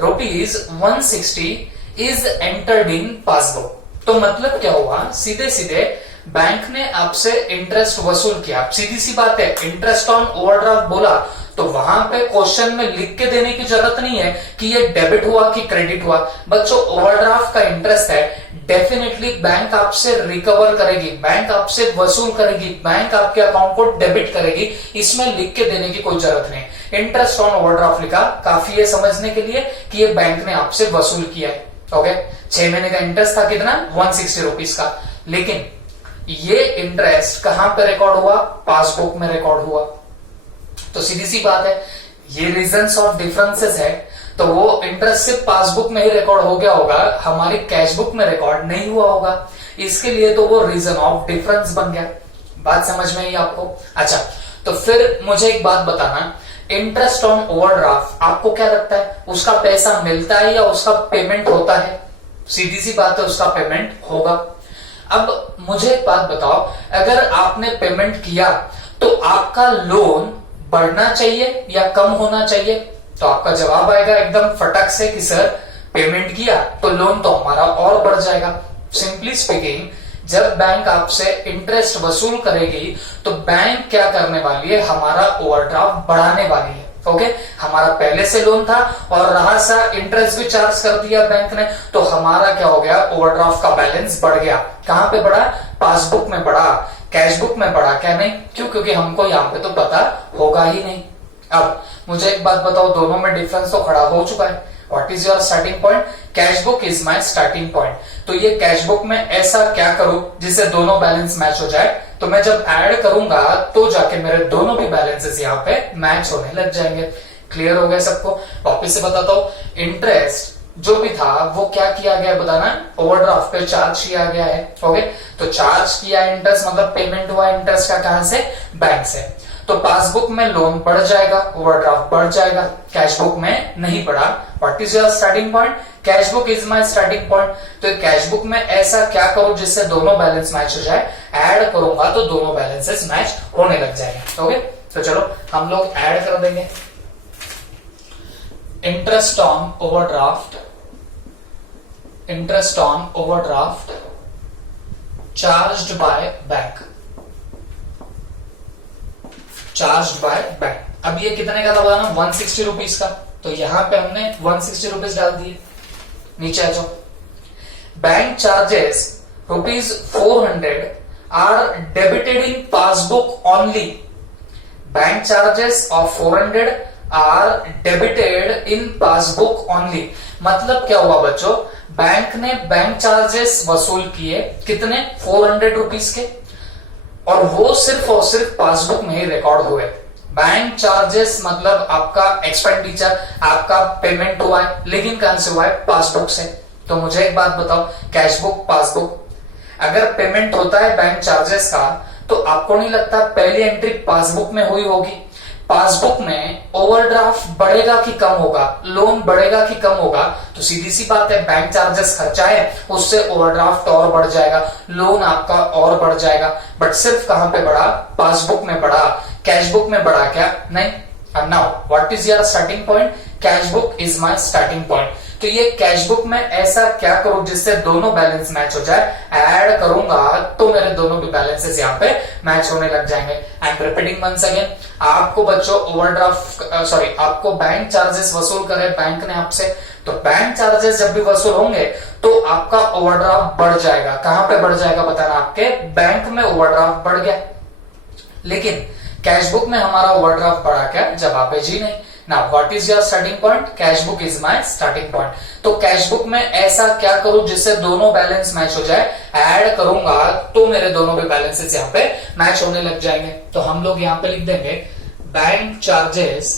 ₹160 इज एंटर्ड इन पासबुक। तो मतलब क्या हुआ, सीधे सीधे बैंक ने आपसे इंटरेस्ट वसूल किया। सीधी सी बात है, इंटरेस्ट ऑन ओवरड्राफ्ट बोला तो वहां पे क्वेश्चन में लिख के देने की जरूरत नहीं है कि ये डेबिट हुआ कि क्रेडिट हुआ। बच्चों, ओवरड्राफ्ट का इंटरेस्ट है, डेफिनेटली बैंक आपसे रिकवर करेगी, बैंक आपसे वसूल करेगी, बैंक आपके अकाउंट को डेबिट करेगी, इसमें लिख के देने की कोई जरूरत नहीं। इंटरेस्ट ऑन ओवरड्राफ्ट लिखा काफी है समझने के लिए कि ये बैंक ने आपसे वसूल किया है। ओके, 6 महीने का इंटरेस्ट था कितना, 160 रुपीज का, लेकिन ये इंटरेस्ट कहां पे रिकॉर्ड हुआ, पासबुक में रिकॉर्ड हुआ। तो सीधी सी बात है, ये रीजंस ऑफ डिफरेंसेस है, तो वो इंटरेस्ट सिर्फ पासबुक में ही रिकॉर्ड हो गया होगा, हमारी कैश बुक में रिकॉर्ड नहीं हुआ होगा, इसके लिए तो वो रीजन ऑफ डिफरेंस बन गया। बात समझ में आई आपको? अच्छा, तो फिर मुझे एक बात बताना, इंटरेस्ट ऑन ओवरड्राफ्ट आपको क्या लगता है, उसका पैसा मिलता है या उसका पेमेंट होता है? सीधी सी बात है, उसका पेमेंट होगा। अब मुझे एक बात बताओ, अगर आपने पेमेंट किया तो आपका लोन बढ़ना चाहिए या कम होना चाहिए? तो आपका जवाब आएगा एकदम फटक से कि सर पेमेंट किया तो लोन तो हमारा और बढ़ जाएगा। सिंपली स्पीकिंग, जब बैंक आपसे इंटरेस्ट वसूल करेगी तो बैंक क्या करने वाली है, हमारा ओवरड्राफ्ट बढ़ाने वाली है। ओके, हमारा पहले से लोन था और रहा सा इंटरेस्ट भी चार्ज कर दिया बैंक ने, तो हमारा क्या हो गया, ओवरड्राफ्ट का बैलेंस बढ़ गया। कहां पे बढ़ा, पासबुक में बढ़ा, कैश बुक में बढ़ा क्या नहीं? क्यों? क्योंकि हमको यहाँ पे तो पता होगा ही नहीं। अब मुझे एक बात बताओ, दोनों में डिफरेंस तो खड़ा हो चुका है। What is your starting point? Cash book is my starting point. तो ये कैश बुक में ऐसा क्या करूं जिससे दोनों बैलेंस मैच हो जाए? तो मैं जब ऐड करूंगा तो जाके मेरे दोनों भी बैलेंसेस यहाँ पे मैच होने लग जाएंगे। क्लियर हो गया सबको? वापिस से बताता हूं, इंटरेस्ट जो भी था वो क्या किया गया बताना, ओवरड्राफ्ट पे चार्ज किया गया है। ओके, तो चार्ज किया इंटरेस्ट मतलब पेमेंट हुआ इंटरेस्ट का, कहां से, बैंक से। तो पासबुक में लोन बढ़ जाएगा, ओवरड्राफ्ट बढ़ जाएगा, कैश बुक में नहीं बढ़ा। What is your starting point? Cash book is my starting point. तो कैश बुक में ऐसा क्या करो जिससे दोनों बैलेंस मैच हो जाए? ऐड करूंगा तो दोनों बैलेंसेस मैच होने लग जाएंगे। ओके, तो चलो हम लोग ऐड कर देंगे। Interest on overdraft, interest on overdraft charged by bank, charged by bank. अब ये कितने का लगाना, 160 रुपीज का, तो यहां पे हमने 160 रुपीज डाल दिए। नीचे आ जाओ, bank charges ₹400 are debited in passbook only. Bank charges of 400 are debited in passbook only. मतलब क्या हुआ बच्चों, बैंक ने बैंक चार्जेस वसूल किए कितने, 400 रुपीज के, और वो सिर्फ और सिर्फ पासबुक में ही रिकॉर्ड हुए। बैंक चार्जेस मतलब आपका एक्सपेंडिचर, आपका पेमेंट हुआ है, लेकिन कहां से हुआ है, पासबुक से। तो मुझे एक बात बताओ, कैश बुक, पासबुक, अगर पेमेंट होता है बैंक चार्जेस का तो आपको नहीं लगता पहली एंट्री पासबुक में हुई होगी? पासबुक में ओवरड्राफ्ट बढ़ेगा कि कम होगा, लोन बढ़ेगा कि कम होगा? तो सीधी सी बात है, बैंक चार्जेस खर्चा है, उससे ओवरड्राफ्ट और बढ़ जाएगा, लोन आपका और बढ़ जाएगा। बट सिर्फ कहां पे बढ़ा, पासबुक में बढ़ा, कैश बुक में बढ़ा क्या? नहीं। And now, what is your starting point? Cash book is my starting point. तो ये कैश बुक में ऐसा क्या करूं जिससे दोनों बैलेंस मैच हो जाए? ऐड करूंगा तो मेरे दोनों भी बैलेंसेस यहाँ पे मैच होने लग जाएंगे। I am repeating once again, आपको बच्चों ओवरड्राफ्ट आपको बैंक चार्जेस वसूल करे बैंक ने आपसे, तो बैंक चार्जेस जब भी वसूल होंगे तो आपका ओवरड्राफ्ट बढ़ जाएगा। कहां पे बढ़ जाएगा बताना, आपके बैंक में ओवरड्राफ्ट बढ़ गया। लेकिन कैश बुक में हमारा ओवरड्राफ्ट बढ़ा क्या? जवाब है जी नहीं। Now what is your starting point? Cash book is my starting point. तो कैश बुक में ऐसा क्या करूं जिससे दोनों बैलेंस मैच हो जाए? ऐड करूंगा तो मेरे दोनों भी बैलेंसेस यहाँ पे मैच होने लग जाएंगे। तो हम लोग यहाँ पे लिख देंगे bank charges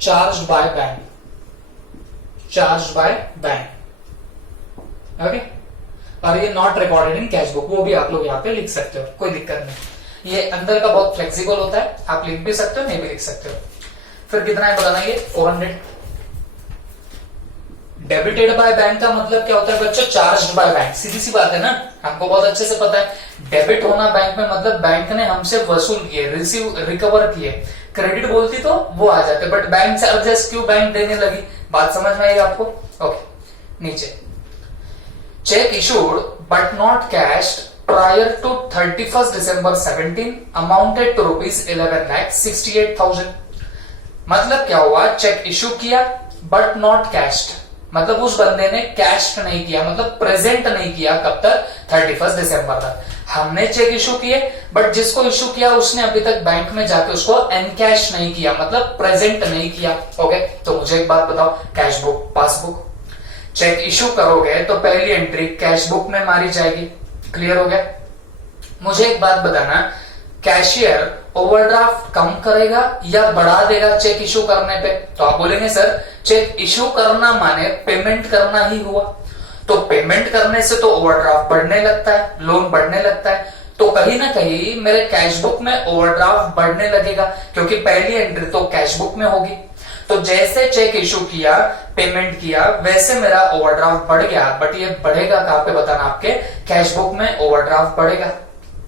charged by bank, charged by bank. Okay, और ये not recorded in cash book, वो भी आप लोग यहाँ पे लिख सकते हो, कोई दिक्कत नहीं। ये अंदर का बहुत फ्लेक्सिबल होता है, आप लिख भी सकते हो, नहीं भी लिख सकते हो। फिर कितना है बताना, ये 400। डेबिटेड बाय बैंक का मतलब क्या होता है बच्चों, चार्ज बाय बैंक। सीधी सी बात है ना, हमको बहुत अच्छे से पता है। डेबिट होना बैंक में मतलब बैंक ने हमसे वसूल किए, रिकवर किए। क्रेडिट बोलती तो वो आ जाते, बट बैंक चार्जेस क्यों बैंक देने लगी, बात समझ में आई आपको। ओके, नीचे check issued but not cached prior to 31st December 17 amounted to rupees 11,68,000। मतलब क्या हुआ, चेक इशू किया बट नॉट कैश्ड, मतलब उस बंदे ने कैश नहीं किया, मतलब प्रेजेंट नहीं किया। कब तक, 31 दिसंबर तक। हमने चेक इशू किए बट जिसको इशू किया उसने अभी तक बैंक में जाके उसको एनकैश नहीं किया, मतलब प्रेजेंट नहीं किया। ओके, तो मुझे एक बात बताओ, cash book, passbook, cheque issue करोगे तो पहली एंट्री कैश बुक में मारी जाएगी। क्लियर हो गया। मुझे एक बात बताना, कैशियर ओवरड्राफ्ट कम करेगा या बढ़ा देगा चेक इशू करने पे? तो आप बोलेंगे सर चेक इशू करना माने पेमेंट करना ही हुआ, तो पेमेंट करने से तो ओवरड्राफ्ट बढ़ने लगता है, लोन बढ़ने लगता है, तो कहीं ना कहीं मेरे कैश बुक में ओवरड्राफ्ट बढ़ने लगेगा, क्योंकि पहली एंट्री तो कैश बुक में होगी। तो जैसे चेक इशू किया, पेमेंट किया, वैसे मेरा ओवरड्राफ्ट बढ़ गया। बट ये बढ़ेगा कहां पे बताना, आपके कैश बुक में ओवरड्राफ्ट बढ़ेगा।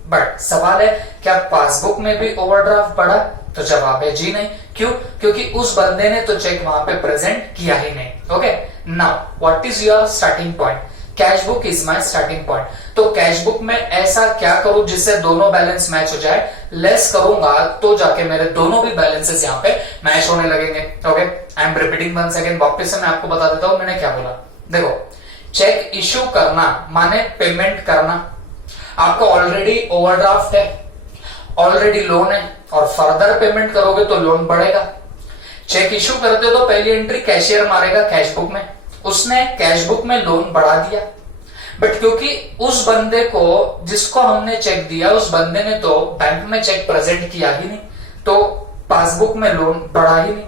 बट सवाल है क्या पासबुक में भी ओवरड्राफ्ट बढ़ा? तो जवाब है जी नहीं। क्यों? क्योंकि उस बंदे ने तो चेक वहां पे प्रेजेंट किया ही नहीं। Okay, now what is your starting point? Cash book is my starting point. तो कैश बुक में ऐसा क्या करूं जिससे दोनों बैलेंस मैच हो जाए? लेस करूंगा तो जाके मेरे दोनों भी बैलेंसेस यहाँ पे मैच होने लगेंगे। Okay, I am repeating one second, वापस से मैं आपको बता देता हूं मैंने क्या बोला। देखो, चेक इश्यू करना माने पेमेंट करना। आपका ऑलरेडी ओवरड्राफ्ट है, ऑलरेडी लोन है, और फर्दर पेमेंट करोगे तो लोन बढ़ेगा। चेक इश्यू करते हो तो पहली एंट्री कैशियर मारेगा कैश बुक में, उसने कैश बुक में लोन बढ़ा दिया। बट क्योंकि उस बंदे को जिसको हमने चेक दिया, उस बंदे ने तो बैंक में चेक प्रेजेंट किया ही नहीं, तो पासबुक में लोन बढ़ा ही नहीं।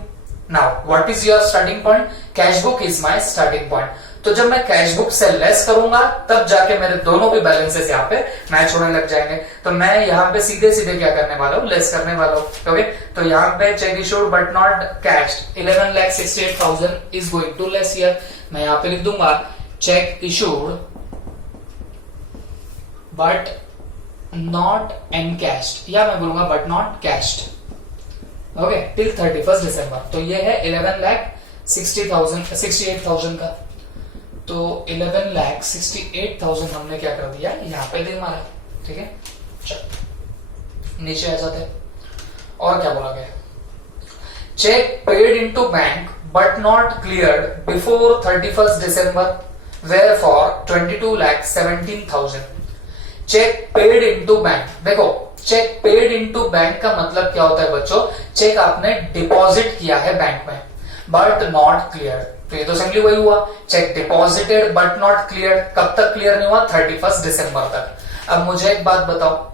Now what is your starting point? Cash book is my starting point. तो जब मैं कैश बुक से लेस करूंगा तब जाके मेरे दोनों भी बैलेंसेस यहाँ पे मैच होने लग जाएंगे। तो मैं यहाँ पे सीधे सीधे क्या करने वाला हूँ, लेस करने वाला हूँ। ओके, तो यहाँ पे cheque issued but not cashed 11,68,000 is going to less here. मैं यहाँ पे लिख दूंगा cheque issued but not encashed, या मैं बोलूंगा but not cashed. Okay, till 31 December. तो ये है 11,68,000 का। तो 11,68,000 हमने क्या कर दिया, यहाँ पे दे मारा। ठीक है, चल नीचे आ जाते। और क्या बोला गया? Cheque paid into bank but not cleared before 31 December were for 22,17,000। Cheque paid into bank. देखो, चेक पेड इनटू बैंक का मतलब क्या होता है बच्चों? चेक आपने डिपॉजिट किया है बैंक में बट नॉट क्लियर। तो ये तो सिंपली वही हुआ, check deposited but not clear. कब तक क्लियर नहीं हुआ? 31 दिसंबर तक। अब मुझे एक बात बताओ,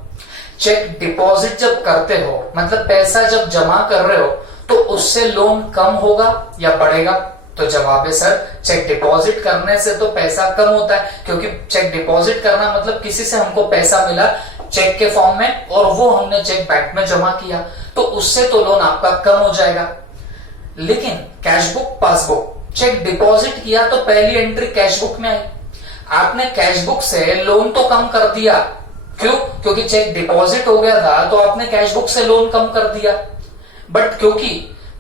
चेक डिपॉजिट जब करते हो, मतलब पैसा जब जमा कर रहे हो, तो उससे लोन कम होगा या बढ़ेगा? तो जवाब है सर, चेक डिपॉजिट करने से तो पैसा कम होता है, क्योंकि चेक डिपॉजिट करना मतलब किसी से हमको पैसा मिला चेक के फॉर्म में और वो हमने चेक बैंक में जमा किया, तो उससे तो लोन आपका कम हो जाएगा। लेकिन cash book, passbook, cheque deposit किया तो पहली एंट्री कैश बुक में आई, आपने कैश बुक से लोन तो कम कर दिया। क्यों? क्योंकि चेक डिपॉजिट हो गया था तो आपने कैश बुक से लोन कम कर दिया। बट क्योंकि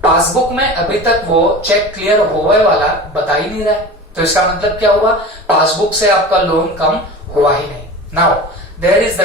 पासबुक में अभी तक वो चेक क्लियर होने वाला बता ही नहीं रहा है, तो इसका मतलब क्या हुआ? पासबुक से आपका लोन कम हुआ ही नहीं। Now there is the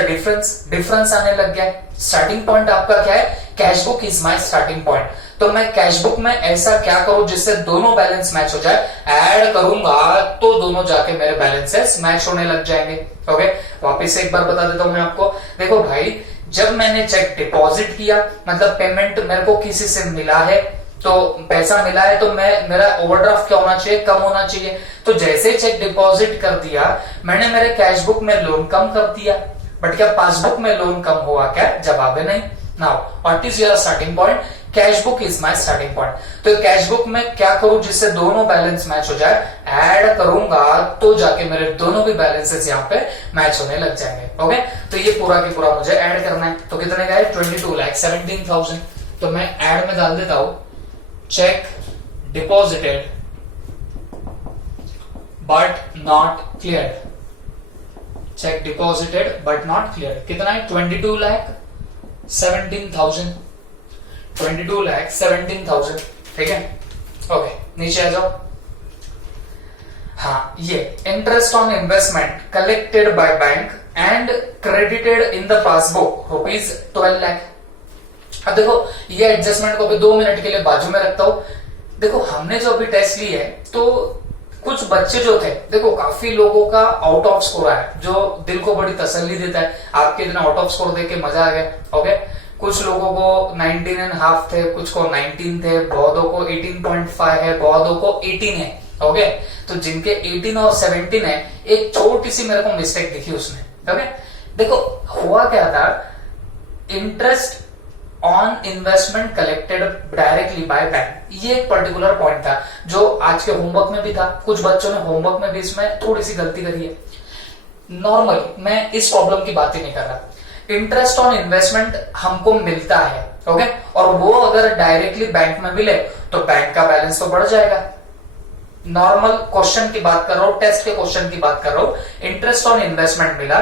difference आने लग गया। स्टार्टिंग पॉइंट आपका क्या है? Cash book is my starting point. तो मैं कैश बुक में ऐसा क्या करूं जिससे दोनों बैलेंस मैच हो जाए? ऐड करूंगा तो दोनों जाके मेरे बैलेंसेस मैच होने लग जाएंगे। ओके, वापस से एक बार बता देता हूं मैं आपको। देखो भाई, जब मैंने चेक डिपॉजिट किया, मतलब पेमेंट मेरे को किसी से मिला है, तो पैसा मिला है, तो मेरा ओवरड्राफ्ट क्या होना चाहिए? कम होना चाहिए। तो जैसे चेक डिपॉजिट कर दिया मैंने, मेरे कैश बुक में लोन कम कर दिया। बट क्या पासबुक में लोन कम हुआ क्या? जवाब है नहीं। Now what is your starting point? Cash book is my starting point. तो कैश बुक में क्या करूं जिससे दोनों बैलेंस मैच हो जाए? ऐड करूंगा तो जाके मेरे दोनों भी बैलेंसेस यहाँ पे मैच होने लग जाएंगे। ओके, तो ये पूरा की पूरा मुझे ऐड करना है। तो कितने का है? 22,17,000। तो मैं ऐड में डाल देता हूं check deposited but not clear, check deposited but not clear, कितना है 22,17,000, 22,17,000, ठीक है। ओके, नीचे आ जाओ। हाँ, ये interest on investment collected by bank and credited in the passbook ₹12 lakh. अब देखो, ये एडजस्टमेंट को भी 2 मिनट के लिए बाजू में रखता हूं। देखो, हमने जो अभी टेस्ट ली है, तो कुछ बच्चे जो थे, देखो काफी लोगों का आउट ऑफ स्कोर आया, जो दिल को बड़ी तसल्ली देता है। आपके दिन आउट ऑफ स्कोर देख के मजा आ गया। ओके, कुछ लोगों को 19.5 थे, कुछ को 19 थे, बहुतों को 18.5 है, बहुतों को 18 है। ओके, तो जिनके 18 और 17 है, एक छोटी सी मेरे को मिस्टेक दिखी उसमें। ओके, देखो हुआ क्या था, interest on investment collected directly by bank, ये एक पर्टिकुलर पॉइंट था जो आज के होमवर्क में भी था। कुछ बच्चों ने होमवर्क में भी इसमें थोड़ी सी गलती करी है। नॉर्मली मैं इस प्रॉब्लम की बात ही नहीं कर रहा। इंटरेस्ट ऑन इन्वेस्टमेंट हमको मिलता है, ओके, और वो अगर डायरेक्टली बैंक में मिले तो बैंक का बैलेंस तो बढ़ जाएगा। नॉर्मल क्वेश्चन की बात कर रहा हूं, टेस्ट के क्वेश्चन की बात कर रहा हूं। इंटरेस्ट ऑन इन्वेस्टमेंट मिला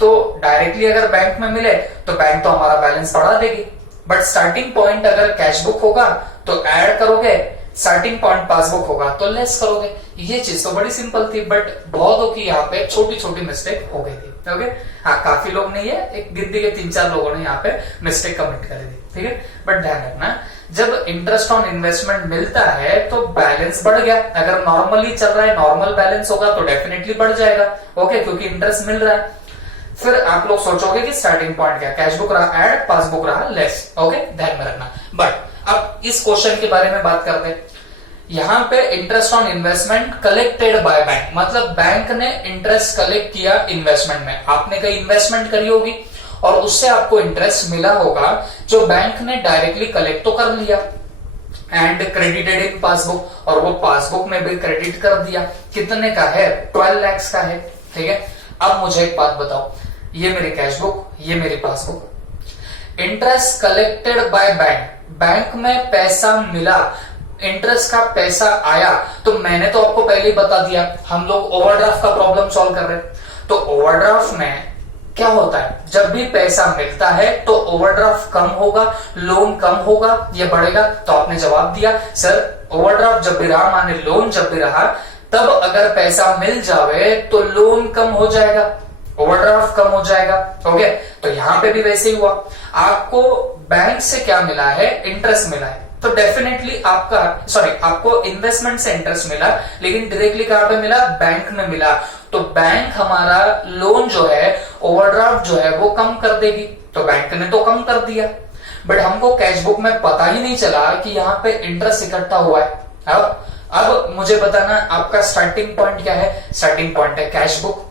तो डायरेक्टली अगर बैंक में मिले तो बैंक तो हमारा बैलेंस बढ़ा देगी। बट स्टार्टिंग पॉइंट अगर कैश बुक होगा तो ऐड करोगे, स्टार्टिंग पॉइंट पासबुक होगा तो लेस करोगे। ये चीज तो बड़ी सिंपल थी, बट बहुतों की यहाँ पे छोटी छोटी मिस्टेक हो गई थी। ओके, हाँ, काफी लोग नहीं है, एक गिनती के 3-4 लोगों ने यहाँ पे मिस्टेक कमिट करी थी, ठीक है। बट ध्यान रखना, जब इंटरेस्ट ऑन इन्वेस्टमेंट मिलता है तो बैलेंस बढ़ गया। अगर नॉर्मली चल रहा है, नॉर्मल बैलेंस होगा तो डेफिनेटली बढ़ जाएगा। ओके, क्योंकि इंटरेस्ट मिल रहा है। फिर आप लोग सोचोगे कि स्टार्टिंग पॉइंट क्या, कैश बुक रहा ऐड, पासबुक रहा लेस। ओके, ध्यान में रखना। बट अब इस क्वेश्चन के बारे में बात करते हैं। यहां पे interest on investment collected by bank, मतलब बैंक ने इंटरेस्ट कलेक्ट किया इन्वेस्टमेंट में। आपने कहीं इन्वेस्टमेंट करी होगी और उससे आपको इंटरेस्ट मिला होगा, जो बैंक ने डायरेक्टली कलेक्ट तो कर लिया एंड क्रेडिटेड इन पासबुक, और वो पासबुक में भी क्रेडिट कर दिया। कितने का है? 12 लाख का है, ठीक है। अब मुझे एक बात बताओ, ये मेरी कैश बुक, ये मेरी passbook. Interest collected by bank, bank में पैसा मिला, इंटरेस्ट का पैसा आया, तो मैंने तो आपको पहले ही बता दिया, हम लोग ओवरड्राफ्ट का प्रॉब्लम सॉल्व कर रहे हैं। तो ओवरड्राफ्ट में क्या होता है, जब भी पैसा मिलता है तो ओवरड्राफ्ट कम होगा, लोन कम होगा, ये बढ़ेगा। तो आपने जवाब दिया सर, ओवरड्राफ्ट जब भी रहा, माने लोन जब भी रहा, तब अगर पैसा मिल जावे तो लोन कम हो जाएगा, ओवरड्राफ्ट कम हो जाएगा। ओके, तो यहां पे भी वैसे ही हुआ। आपको बैंक से क्या मिला है? इंटरेस्ट मिला है, तो डेफिनेटली आपको इन्वेस्टमेंट से इंटरेस्ट मिला, लेकिन डायरेक्टली कहां पे मिला? बैंक में मिला। तो बैंक हमारा लोन जो है, ओवरड्राफ्ट जो है, वो कम कर देगी। तो बैंक ने तो कम कर दिया, बट हमको कैश बुक में पता ही नहीं चला कि यहाँ पे इंटरेस्ट इकट्ठा हुआ है। अब मुझे बताना, आपका स्टार्टिंग पॉइंट क्या है? स्टार्टिंग पॉइंट है कैश बुक।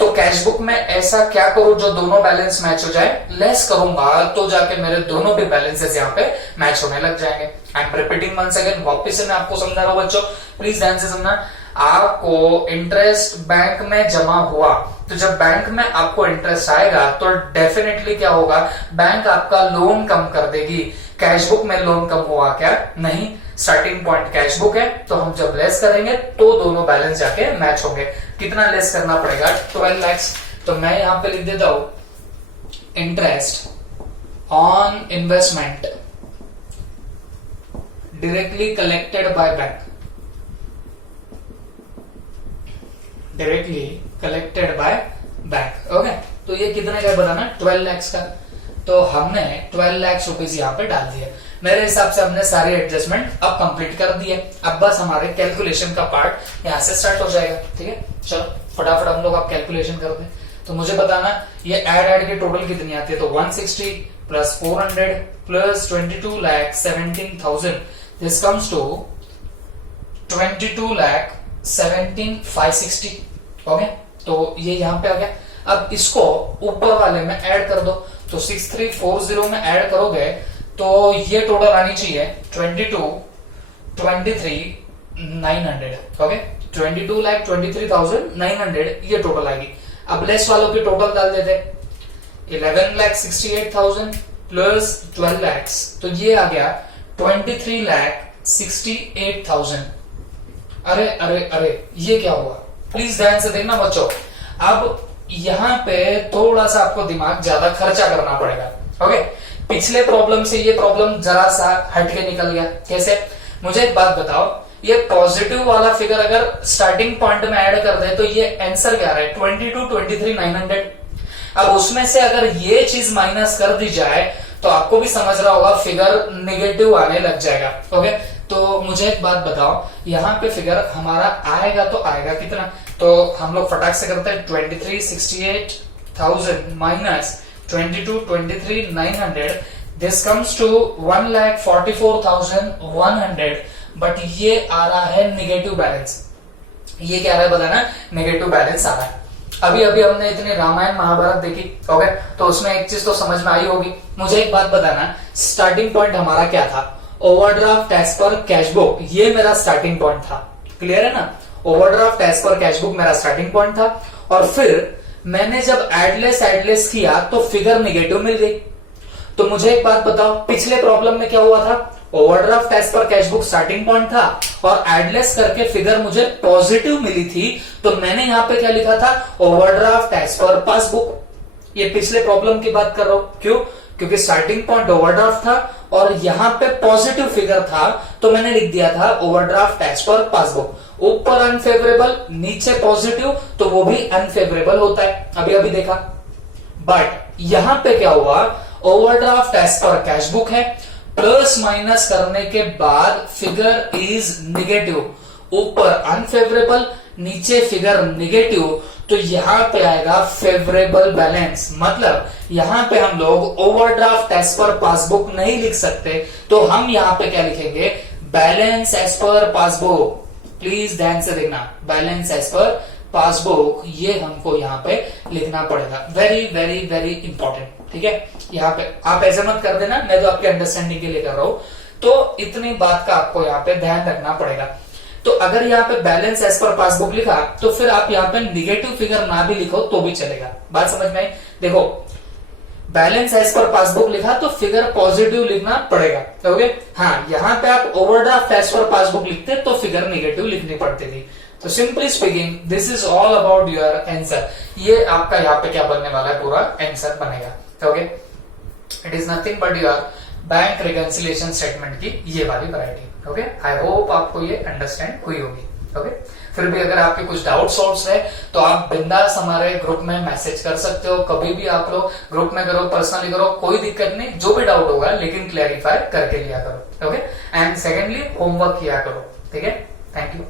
तो कैश बुक में ऐसा क्या करूं जो दोनों बैलेंस मैच हो जाए? लेस करूंगा तो जाके मेरे दोनों भी बैलेंसेस यहाँ पे मैच होने लग जाएंगे। I am repeating once again, वापिस से मैं आपको समझा रहा हूं बच्चों, प्लीज ध्यान से सुनना। आपको इंटरेस्ट बैंक में जमा हुआ, तो जब बैंक में आपको इंटरेस्ट आएगा तो डेफिनेटली क्या होगा? बैंक आपका लोन कम कर देगी। कैश बुक में लोन कम हुआ क्या? नहीं, स्टार्टिंग पॉइंट कैश बुक है, तो हम जब लेस करेंगे तो दोनों बैलेंस जाके मैच होंगे। कितना लेस करना पड़ेगा? 12 लाख। तो मैं यहां पे लिख देता हूं, interest on investment directly collected by bank, directly collected by bank. Okay, तो ये कितने का बताना? 12 लाख का। तो हमने 12 लाख रुपीज यहाँ पे डाल दिए। मेरे हिसाब से हमने सारे एडजस्टमेंट अब कंप्लीट कर दिए। अब बस हमारे कैलकुलेशन का पार्ट यहाँ से स्टार्ट हो जाएगा, ठीक है। चलो फटाफट हम लोग अब कैलकुलेशन करते हैं। तो मुझे बताना, ये ऐड की टोटल कितनी आती है? तो 160 plus 400 plus 22,17,000, this comes to 22,17,560। Okay, तो ये यहाँ पे आ गया। अब इसको ऊपर वाले में ऐड कर दो, तो 6340 में ऐड करोगे तो ये टोटल आनी चाहिए 22,23,900। ओके, 22,23,900 ये टोटल आएगी। अब लेस वालों की टोटल डाल देते, 11,68,000 प्लस 12 लाख, तो ये आ गया 23,62,000। 68,000। अरे अरे अरे ये क्या हुआ, प्लीज ध्यान से देखना बच्चों। अब यहाँ पे थोड़ा सा आपको दिमाग ज्यादा खर्चा करना पड़ेगा। ओके, पिछले प्रॉब्लम से ये प्रॉब्लम जरा सा हटके निकल गया। कैसे, मुझे एक बात बताओ, ये पॉजिटिव वाला फिगर अगर स्टार्टिंग पॉइंट में ऐड कर दे तो ये आंसर क्या है, 22, 23, 900। अब उसमें से अगर ये चीज माइनस कर दी जाए तो आपको भी समझ रहा होगा फिगर निगेटिव आने लग जाएगा। ओके, तो मुझे एक बात बताओ, यहाँ पे फिगर हमारा आएगा तो आएगा कितना, तो हम लोग फटाक से करते हैं 23, 68,000 minus 22, 23, 900, this comes to 1,44,100। But ये आ रहा है निगेटिव बैलेंस। ये क्या रहा है बताना, नेगेटिव बैलेंस आ रहा है। अभी अभी हमने इतनी रामायण महाभारत देखी, ओके, तो उसमें एक चीज तो समझ में आई होगी। मुझे एक बात बताना, स्टार्टिंग पॉइंट हमारा क्या था, overdraft as per cash book, ये मेरा स्टार्टिंग पॉइंट था। क्लियर है ना, overdraft as per cash book मेरा स्टार्टिंग पॉइंट था। और फिर मैंने जब एडलेस किया तो फिगर निगेटिव मिल गई। तो मुझे एक बात बताओ, पिछले प्रॉब्लम में क्या हुआ था, overdraft as per cash book starting point था और एडलेस करके फिगर मुझे पॉजिटिव मिली थी। तो मैंने यहां पे क्या लिखा था, ओवरड्राफ्ट एज पर पासबुक। ये पिछले प्रॉब्लम की बात कर रहा हूं, क्यों, क्योंकि स्टार्टिंग पॉइंट ओवरड्राफ्ट था और यहां पे पॉजिटिव फिगर था, तो मैंने लिख दिया था ओवरड्राफ्ट एज पर पासबुक। ऊपर अनफेवरेबल, नीचे पॉजिटिव, तो वो भी अनफेवरेबल होता है, अभी अभी देखा। बट यहां पे क्या हुआ, overdraft as per cash book है, प्लस माइनस करने के बाद फिगर इज निगेटिव, ऊपर अनफेवरेबल, नीचे फिगर निगेटिव, तो यहां पे आएगा फेवरेबल बैलेंस। मतलब यहां पे हम लोग ओवरड्राफ्ट एज पर पासबुक नहीं लिख सकते, तो हम यहां पे क्या लिखेंगे, balance as per passbook. Please ध्यान से देखना, बैलेंस एज पर पासबुक, ये हमको यहाँ पे लिखना पड़ेगा। वेरी वेरी वेरी इंपॉर्टेंट, ठीक है। यहाँ पे आप ऐसे मत कर देना, मैं तो आपके अंडरस्टैंडिंग के लिए कर रहा हूं, तो इतनी बात का आपको यहाँ पे ध्यान रखना पड़ेगा। तो अगर यहाँ पे बैलेंस एज पर पासबुक लिखा तो फिर आप यहाँ पे निगेटिव फिगर ना भी लिखो तो भी चलेगा। बात समझ में आई, देखो बैलेंस एज पर पासबुक लिखा तो फिगर पॉजिटिव लिखना पड़ेगा। ओके, हाँ, यहाँ पे आप ओवरड्राफ्ट एज पर पासबुक लिखते तो फिगर निगेटिव लिखनी पड़ती थी। तो simply speaking this is all about your answer. ये आपका यहाँ पे क्या बनने वाला है, पूरा आंसर बनेगा। Okay, it is nothing but your bank reconciliation statement की ये वाली वैरायटी। ओके, आई होप आपको ये अंडरस्टैंड हुई होगी। ओके, फिर भी अगर आपके कुछ डाउट सॉल्व्स है तो आप बिंदास हमारे ग्रुप में मैसेज कर सकते हो, कभी भी आप लोग ग्रुप में करो, पर्सनली करो, कोई दिक्कत नहीं, जो भी डाउट होगा लेकिन क्लैरिफाई करके लिया करो। ओके, एंड सेकेंडली होमवर्क किया करो, ठीक है। Thank you.